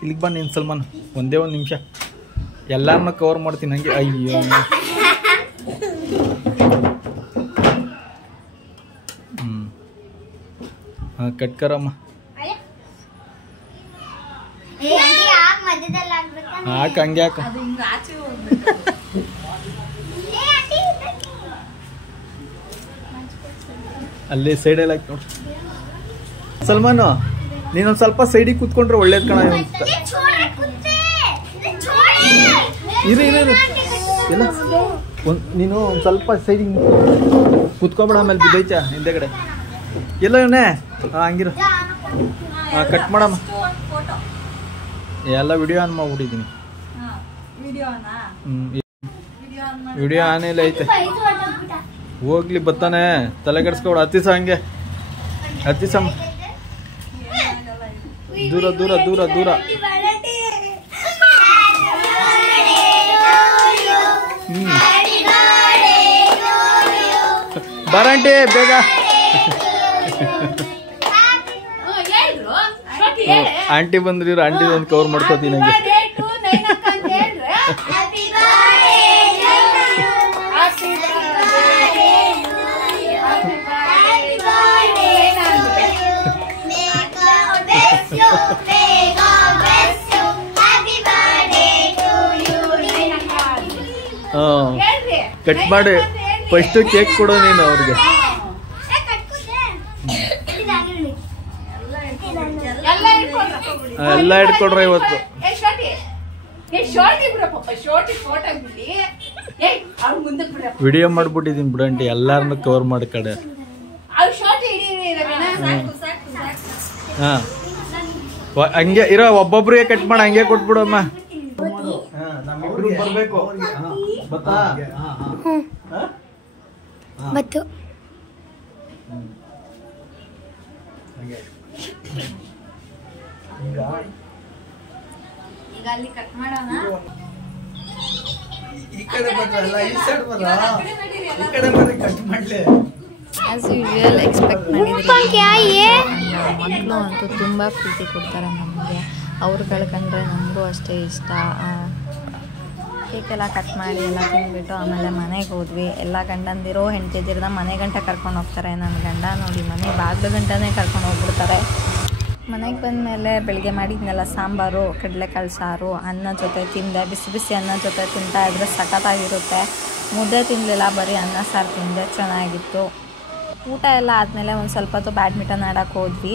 ಇಲ್ಲಿಗೆ ಬನ್ನಿ ಸಲ್ಮಾನ್, ಒಂದೇ ಒಂದು ನಿಮಿಷ ಎಲ್ಲರನ್ನ ಕವರ್ ಮಾಡ್ತೀನಿ ಹಂಗೆ. ಅಯ್ಯೋ ಹಾಂ ಕಟ್ಕರಮ್ಮ, ಹಾಕ ಹಂಗೆ ಹಾಕ. ಅಲ್ಲಿ ಸೈಡಲ್ಲಿ ಹಾಕಿ ನೋಡಿ. ಸಲ್ಮಾನು ನೀನೊಂದು ಸ್ವಲ್ಪ ಸೈಡಿಗೆ ಕೂತ್ಕೊಂಡ್ರೆ ಒಳ್ಳೇದು ಕಣ. ಇರು ಎಲ್ಲ ನೀನು ಒಂದು ಸ್ವಲ್ಪ ಸೈಡಿಗೆ ಕೂತ್ಕೊಬೇಡ, ಆಮೇಲೆ ಬಿದ್ದೈತ ಹಿಂದೆಗಡೆ ಎಲ್ಲ ಇವನೇ. ಹಂಗಿರ ಕಟ್ ಮಾಡಮ್ಮ. ಎಲ್ಲ ವಿಡಿಯೋ ಆನ್ ಮಾಡ್ಬಿಟ್ಟಿದ್ದೀನಿ. ವಿಡಿಯೋ ಆನೆಲ್ಲ ಐತೆ. ಹೋಗ್ಲಿ ಬರ್ತಾನೆ, ತಲೆ ಕೆಡ್ಸ್ಕೊಬೇಡ. ಹತ್ತಿಸ ಹಂಗೆ ಹತ್ತಿಸ, ದೂರ ದೂರ ದೂರ ದೂರ. ಬರಂಟಿ ಬೇಗ. ಆಂಟಿ ಬಂದ್ರಿ, ಆಂಟಿ ಒಂದು ಕವರ್ ಮಾಡ್ಕೋತೀನಿ ನಂಗೆ. ಕಟ್ ಮಾಡಿ ಫಸ್ಟ್ ಕೇಕ್ ಕೊಡೋ ನೀನು ಅವ್ರಿಗೆ. ಎಲ್ಲ ಇಟ್ಕೊಡ್ರ ಇವತ್ತು. ವಿಡಿಯೋ ಮಾಡ್ಬಿಟ್ಟಿದೀನಿ ಬಿಡಂಟಿ, ಎಲ್ಲಾರನ್ನು ಕವರ್ ಮಾಡಿ ಕಡೆ. ಹಾ ಹಂಗೆ ಇರೋ, ಒಬ್ಬೊಬ್ರಿಗೆ ಕಟ್ ಮಾಡಿ ಹಂಗೆ ಕೊಟ್ಬಿಡಮ್ಮ. ಬರ್ಬೇಕು ಮತ್ತು ಈಗ ಅಲ್ಲಿ ಕಟ್ ಮಾಡೋಣ. ಈ ಕಡೆ ಬರಲ್ಲ, ಈ ಸೈಡ್ ಬರ, ಈ ಕಡೆ ಬರ, ಕಟ್ ಮಾಡ್ಲಿ. ಆಸ್ ಯೂಶುವಲ್ ಎಕ್ಸ್ಪೆಕ್ಟ್ ಮಾಡಿದ್ರೆ ಮಕ್ಕಳು ಅಂತೂ ತುಂಬ ಪ್ರೀತಿ ಕೊಡ್ತಾರೆ ನಮಗೆ. ಅವ್ರುಗಳ ಕಂಡ್ರೆ ನಮಗೂ ಅಷ್ಟೇ ಇಷ್ಟ. ಕೇಕೆಲ್ಲ ಕಟ್ ಮಾಡಿ ಎಲ್ಲ ತಿಂದ್ಬಿಟ್ಟು ಆಮೇಲೆ ಮನೆಗೆ ಹೋದ್ವಿ. ಎಲ್ಲ ಗಂಡಂದಿರೋ ಹೆಂಡತಿದಿರನ್ನ ಮನೆ ಗಂಟ ಕರ್ಕೊಂಡು ಹೋಗ್ತಾರೆ. ನನ್ನ ಗಂಡ ನೋಡಿ ಮನೆ ಬಾಗಿಲು ಗಂಟನೇ ಕರ್ಕೊಂಡು ಹೋಗ್ಬಿಡ್ತಾರೆ. ಮನೆಗೆ ಬಂದಮೇಲೆ ಬೆಳಗ್ಗೆ ಮಾಡಿದ್ನೆಲ್ಲ ಸಾಂಬಾರು, ಕಡಲೆಕಾಳು ಸಾರು, ಅನ್ನ ಜೊತೆ ತಿಂದೆ. ಬಿಸಿ ಬಿಸಿ ಅನ್ನ ಜೊತೆ ತಿಂತಾ ಇದ್ರೆ ಸಖತ್ತಾಗಿರುತ್ತೆ. ಮುದ್ದೆ ತಿನ್ನಲಿಲ್ಲ, ಬರೀ ಅನ್ನ ಸಾರು ತಿಂದೆ, ಚೆನ್ನಾಗಿತ್ತು. ಊಟ ಎಲ್ಲ ಆದಮೇಲೆ ಒಂದು ಸ್ವಲ್ಪ ಹೊತ್ತು ಬ್ಯಾಡ್ಮಿಂಟನ್ ಆಡೋಕ್ಕೆ ಹೋದ್ವಿ.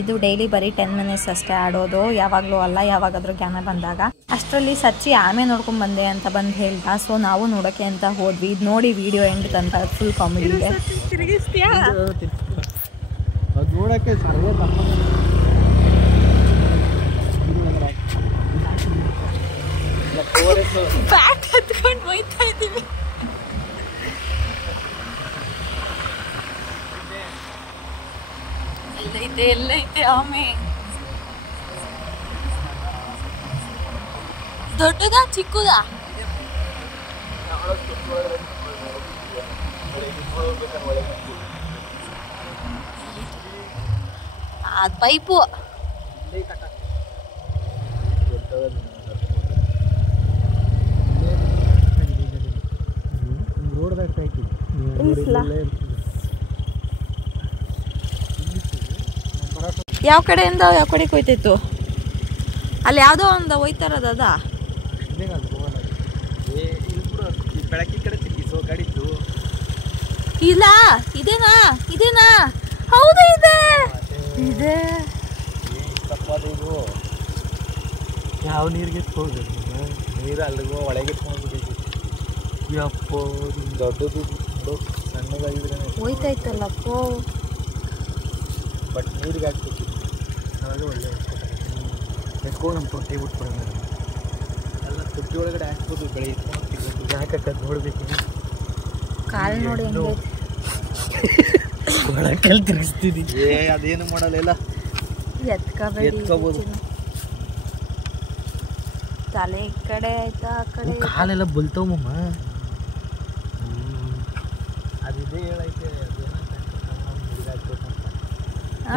ಇದು ಡೈಲಿ ಬರೀ 10 ಮಿನಿಟ್ಸ್ ಅಷ್ಟೇ ಆಡೋದು, ಯಾವಾಗಲೂ ಅಲ್ಲ, ಯಾವಾಗಾದರೂ ಜ್ಞಾನ ಬಂದಾಗ. ಅಷ್ಟರಲ್ಲಿ ಸಚ್ಚಿ ಆಮೆ ನೋಡ್ಕೊಂಡು ಬಂದೆ ಅಂತ ಬಂದು ಹೇಳ್ದ. ಸೊ ನಾವು ನೋಡೋಕ್ಕೆ ಅಂತ ಹೋದ್ವಿ. ಇದು ನೋಡಿ ವಿಡಿಯೋ ಎಂಡ್ ತನಕ ಫುಲ್ ಕಾಮಿಡಿ ಇದೆ. ನೋಡಕ್ಕೆ ಬ್ಯಾಗ್ ಹತ್ಕೊಂಡು ಹೋಯ್ತಾ ಇದ್ದೀವಿ. ಎಲ್ಲೈತೆ ಆಮೆ? ದೊಡ್ಡದಾ ಚಿಕ್ಕದಾ? ಅದು ಪೈಪು. ಯಾವ ಕಡೆಯಿಂದ ಯಾವ ಕಡೆಗೆ ಹೋಯ್ತಾಯ್ತು? ಅಲ್ಲಿ ಯಾವುದೋ ಒಂದು ಹೋಯ್ತಾರದು ಅದ? ಬೆಳಕಿ ಕಡೆ ತಿರ್ಗಿಸೋ ಗಾಡಿದ್ದು ಇಲ್ಲ, ಇದೇನಾ? ಇದೇನಾ? ಹೌದು, ಇದೆ ಇದೆ. ಇದು ಯಾವ ನೀರಿಗೆ ಹೋಗ್ಬೇಕು? ನೀರು ಅಲ್ಲಿಗೋ ಒಳಗೆ ಎತ್ಕೊಂಡ್ಬಿಟ್ಟಿದ್ವಿ. ಯಪ್ಪ ದೊಡ್ಡದು ಸಣ್ಣದಾಗಿದ್ರೆ ಹೋಯ್ತಾಯ್ತಲ್ಲಪ್ಪೋ. ಬಟ್ ನೀರಿಗೆ ಹಾಕ್ಬಿಟ್ಟಿದ್ವಿ. ಅವಾಗ ಒಳ್ಳೆ ಎತ್ಕೊಂಡು ನಮ್ಮ ತೊಟ್ಟಿ ಬಿಟ್ಬಿಡೋಣ. ಎಲ್ಲ ತೊಟ್ಟಿ ಒಳಗಡೆ ಹಾಕ್ಬೋದು, ಬೆಳೆ ಎತ್ಕೊಂಡು ಯಾಕೆ ನೋಡ್ಬೇಕು. ಕಾಲು ನೋಡಿ ಒಳಕಲ್ಲಿ ತಿರ್ಗಿಸ್ತೀನಿ. ಅದೇನು ಮಾಡಲ್ಲ, ಎಲ್ಲ ಎತ್ಕೋಬೋದು. ತಲೆ ಈ ಕಡೆ ಆಯ್ತಾ ಆ ಕಡೆ? ಕಾಲೆಲ್ಲ ಬಲ್ತಾವಮ್ಮ. ಅದಿದೆ ಹೇಳೈತೆ,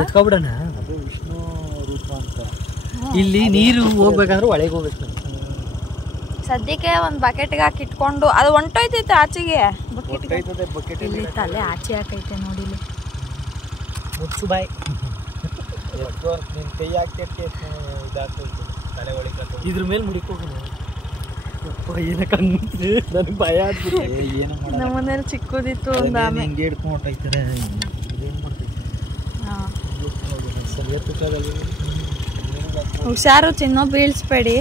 ಎತ್ಕೊಬಿಡೋಣ. ಅದು ವಿಷ್ಣು ರೂಪ ಅಂತ. ಇಲ್ಲಿ ನೀರು ಹೋಗ್ಬೇಕಂದ್ರೆ ಒಳಗೆ ಹೋಗ್ಬೇಕು. ಸದ್ಯಕ್ಕೆ ಒಂದು ಬಕೆಟ್ಗೆ ಹಾಕಿ ಇಟ್ಕೊಂಡು ಅದು ಹೊಂಟೋಯ್ತೈತೆ ಆಚೆಗೆ. ಬಕೆಟ್ ಇಲ್ಲಿ ತಲೆ ಆಚೆ ಹಾಕೈತೆ ನೋಡಿ. ಇಲ್ಲಿ ಮುಚ್ಚು ಬಾಯ್. ನಿನ್ನ ಕೈ ಹಾಕಿ ಇದಾಗ್ತೈತೆ ತಲೆ ಒಳಗೆ. ಇದ್ರ ಮೇಲೆ ಮುಡಿಕೋಗೋಣ. ಏನಕ್ಕೆ ನನಗೆ ಭಯ ಆಗ್ಬಿಟ್ಟು. ಏನು ನಮ್ಮ ಮನೇಲಿ ಚಿಕ್ಕದಿತ್ತು ಒಂದು ಆಮೆ. ಹಿಂಗೆ ಹಿಡ್ಕೊಂಡು ಹೊಟ್ಟೈತಾರೆ. ಹುಷಾರು ಚಿನ್ನೋ, ಬೀಳ್ಸ್ಬೇಡಿ.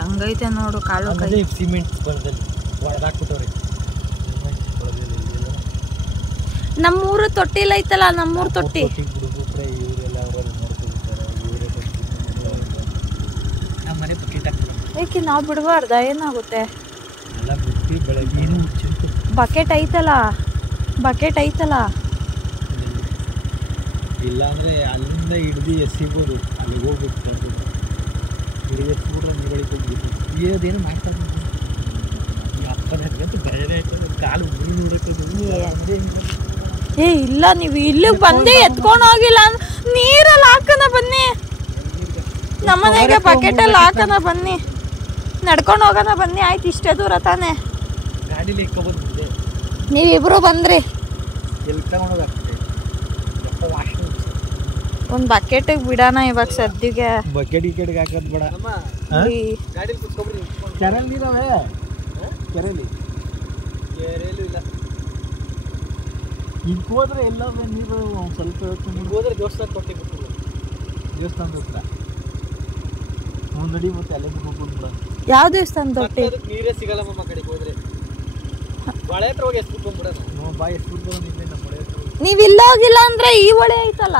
ಹಂಗೈತೆ ನೋಡು ಕಾಳು ಕೈ. ಸಿಮೆಂಟ್ ಹೊಡೆದಾಕ್ಬಿಟ್ಟವ್ರಿ. ನಮ್ಮೂರು ತೊಟ್ಟಿಲ್ ಐತಲ್ಲ, ನಮ್ಮೂರು ತೊಟ್ಟಿ. ಏಕೆ ನಾವು ಬಿಡಬಾರ್ದ? ಏನಾಗುತ್ತೆ? ಬಕೆಟ್ ಐತಲ್ಲ, ಬಕೆಟ್ ಐತಲ್ಲ. ಇಲ್ಲಾಂದ್ರೆ ಅಲ್ಲಿಂದ ಹಿಡ್ದು ಎಸಿಬೋದು, ಅಲ್ಲಿಗೆ ಹೋಗ್ಬೇಕು. ಹಿಡಿದು ಎಸ್ಬಿಟ್ರೆ ನೀರೊಳಗೆ ಹೋಗ್ಬೇಕು. ಇರೋದೇನು ಮಾಡ್ತಾರೆ ಅಪ್ಪನಂತೂ ಬೇರೆ ಆಯ್ತದೆ. ಕಾಲು ಮೀನು ಏ ಇಲ್ಲ, ನೀವು ಇಲ್ಲಿಗೆ ಬಂದು ಎತ್ಕೊಂಡು ಹೋಗಿಲ್ಲ. ನೀರಲ್ಲಿ ಹಾಕನ ಬನ್ನಿ, ನಮ್ಮನೆಗೆ ಬಕೆಟಲ್ಲಿ ಹಾಕನ ಬನ್ನಿ, ನಡ್ಕೊಂಡು ಹೋಗೋಣ ಬನ್ನಿ. ಆಯ್ತು, ಇಷ್ಟೇ ದೂರ ತಾನೆ. ಗಾಡೀಲಿ ಎಕ್ಕೊಬೋದು. ನೀವಿಬ್ರು ಬಂದ್ರಿ. ಎಲ್ಲಿ ತಗೊಂಡೋಗ್ತದೆ ಒಂದು ಬಕೆಟಿಗೆ ಬಿಡೋಣ ಇವಾಗ ಸದ್ಯಗೆ. ಬಕೆಟ್ ಗಿಕೆಟ್ಗೆ ಹಾಕೋದು ಬೇಡ. ಗಾಡೀಲಿ ಕುತ್ಕೊಬ್ರಿ. ಕೆರೆಯಲ್ಲಿ ನೀರವೆ, ಕೆರೆಯಲ್ಲಿ ಇಲ್ಲ. ಈಗ ಹೋದ್ರೆ ಎಲ್ಲ ನೀರು ಸ್ವಲ್ಪ ಹೋದ್ರೆ ದೇವಸ್ಥಾನ ತೊಟ್ಟಿ ಬಿಟ್ಟು ದೇವಸ್ಥಾನದ ಹತ್ರ ನಡಿ. ಮತ್ತೆ ಅಲ್ಲೇ ಬಿಟ್ಬಿಟ್ಟು ಬಿಡ. ಯಾವ ದೇವಸ್ಥಾನ ತೊಟ್ಟಿ? ನೀರೇ ಸಿಗಲ್ಲಮ್ಮ ಕಡೆಗೆ ಹೋದ್ರೆ. ಬಳೆ ಹತ್ರ ಹೋಗಿ ಎಷ್ಟು ಬಿಟ್ಕೊಂಡ್ಬಿಡೋಣ. ಬಾ ಎಷ್ಟು ಬಿಟ್ಕೊಂಡು ನಿನ್ನೆ ನಮ್ಮ ಬಳೆ ಹತ್ರ. ನೀವು ಇಲ್ಲ ಹೋಗಿಲ್ಲ ಅಂದ್ರೆ ಈ ಹೊಳೆ ಐತಲ್ಲ,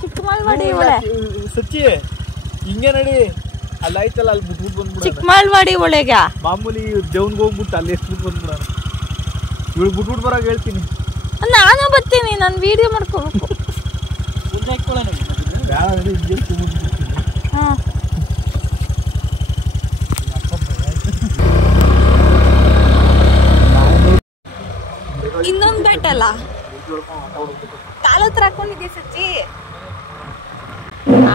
ಚಿಕ್ಕಮಲ್ವಾಡಿ ಹೊಳೆ. ಸಚ್ಚಿ ಹಿಂಗೆ ನಡಿ, ಅಲ್ಲಿ ಆಯ್ತಲ್ಲ, ಅಲ್ಲಿ ಬಿಟ್ಬಿಟ್ಟು ಬಂದ್ಬಿಡ. ಚಿಕ್ಕಮಲ್ವಾಡಿ ಹೊಳೆಗೆ ಮಾಮೂಲಿ ದೇವ್ನ್ಗೆ ಹೋಗ್ಬಿಟ್ಟು ಅಲ್ಲಿ ಎಷ್ಟು ಬಿಟ್ಟು ಬಂದ್ಬಿಡೋಣ. ಇವಳು ಬಿಟ್ಬಿಟ್ಟು ಬರೋಕೆ ಹೇಳ್ತೀನಿ. ನಾನು ಬರ್ತೀನಿ, ನಾನು ವಿಡಿಯೋ ಮಾಡ್ಕೋಬೇಕು. ಹಾಂ, ಇನ್ನೊಂದು ಬೆಟ್ ಅಲ್ಲ, ಕಾಲ ಹತ್ರ ಹಾಕೊಂಡಿದ್ದೆ ಸಚ್ಚಿ.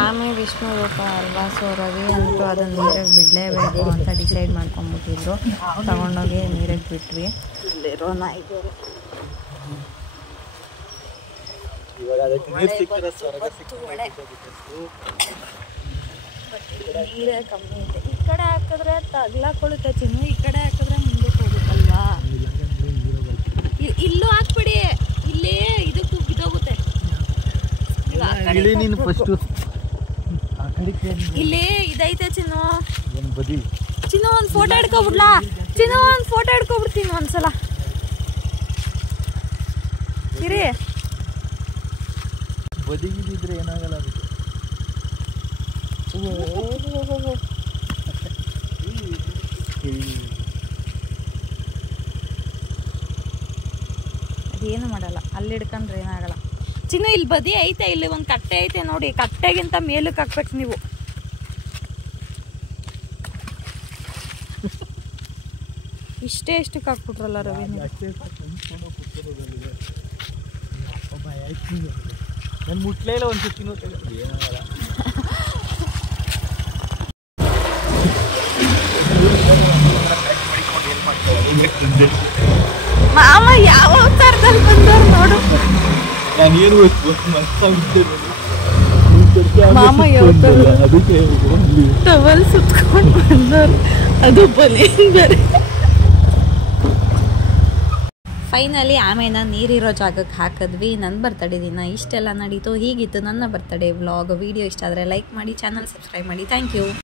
ಆಮೇಲೆ ವಿಷ್ಣು ರೂಪ ಅಲ್ವಾ, ಸೊ ರವಿ ಅಂತೂ ಅದನ್ನು ನೀರಿಗೆ ಬಿಡಲೇಬೇಕು ಅಂತ ಡಿಸೈಡ್ ಮಾಡ್ಕೊಂಡ್ಬಿಟ್ಟಿದ್ರು. ತಗೊಂಡೋಗಿ ನೀರಿಗೆ ಬಿಟ್ವಿ. ಇಲ್ಲಿರೋ ನಾಯಿಗೆ ನೀರೇ ಕಮ್ಮಿ ಐತೆ. ಈ ಕಡೆ ಹಾಕಿದ್ರೆ ತಗ್ಲಾಕೊಳ್ಳುತ್ತೆ ಚಿನ್ನು, ಈ ಕಡೆ ಹಾಕಿದ್ರೆ ಮುಂದಕ್ಕೆ ಹೋಗುತ್ತಲ್ವಾ. ಇಲ್ಲೂ ಹಾಕ್ಬಿಡಿ, ಇಲ್ಲೇ ಇದಕ್ಕೂ ಬಿದ್ದೋಗುತ್ತೆ. ಇಲ್ಲಿ ಇದೈತೆ ಚಿನ್ನು. ಚಿನ್ನು ಒಂದು ಫೋಟೋ ಹಿಡ್ಕೊಬಿಡ್ಲಾ? ಚಿನ್ನು ಒಂದು ಫೋಟೋ ಹಿಡ್ಕೊಬಿಡ್ತೀನಿ ಒಂದ್ಸಲ. ಸಿರಿ ಬದಿಗಿದ್ರೆ ಏನಾಗಲ್ಲ. ಅದಕ್ಕೆ ಅದೇನು ಮಾಡಲ್ಲ, ಅಲ್ಲಿ ಹಿಡ್ಕೊಂಡ್ರೆ ಏನಾಗಲ್ಲ. ಚಿನ್ನು ಇಲ್ಲಿ ಬದಿ ಐತೆ, ಇಲ್ಲಿ ಒಂದು ಕಟ್ಟೆ ಐತೆ ನೋಡಿ, ಕಟ್ಟೆಗಿಂತ ಮೇಲಕ್ಕೆ ಹಾಕ್ಬೇಕು ನೀವು. ಇಷ್ಟೇ ಎಷ್ಟಕ್ಕೆ ಹಾಕ್ಬಿಟ್ರಲ್ಲ ರವಿ. ನಾನು ಮುಟ್ಲೇ ಇಲ್ಲ ಒಂದು ಸುತ್ತಿನ. ಮಾಮ ಯಾವ ಥರದಲ್ಲಿ ಬಂದವ್ರು ನೋಡು. ನಾನು ಏನು ಮಾಮ ಯಾವ ಟವಲ್ ಸುತ್ಕೊಂಡು ಬಂದವ್ರು, ಅದು ಬಲಿಂದರೆ. ಫೈನಲಿ ಆಮೇಲೆ ನೀರಿರೋ ಜಾಗಕ್ಕೆ ಹಾಕಿದ್ವಿ. ನನ್ನ ಬರ್ತಡೇ ದಿನ ಇಷ್ಟೆಲ್ಲ ನಡೀತು. ಹೀಗಿತ್ತು ನನ್ನ ಬರ್ತಡೇ ವ್ಲಾಗ್. ವಿಡಿಯೋ ಇಷ್ಟ ಆದರೆ ಲೈಕ್ ಮಾಡಿ, ಚಾನಲ್ ಸಬ್ಸ್ಕ್ರೈಬ್ ಮಾಡಿ. Thank you.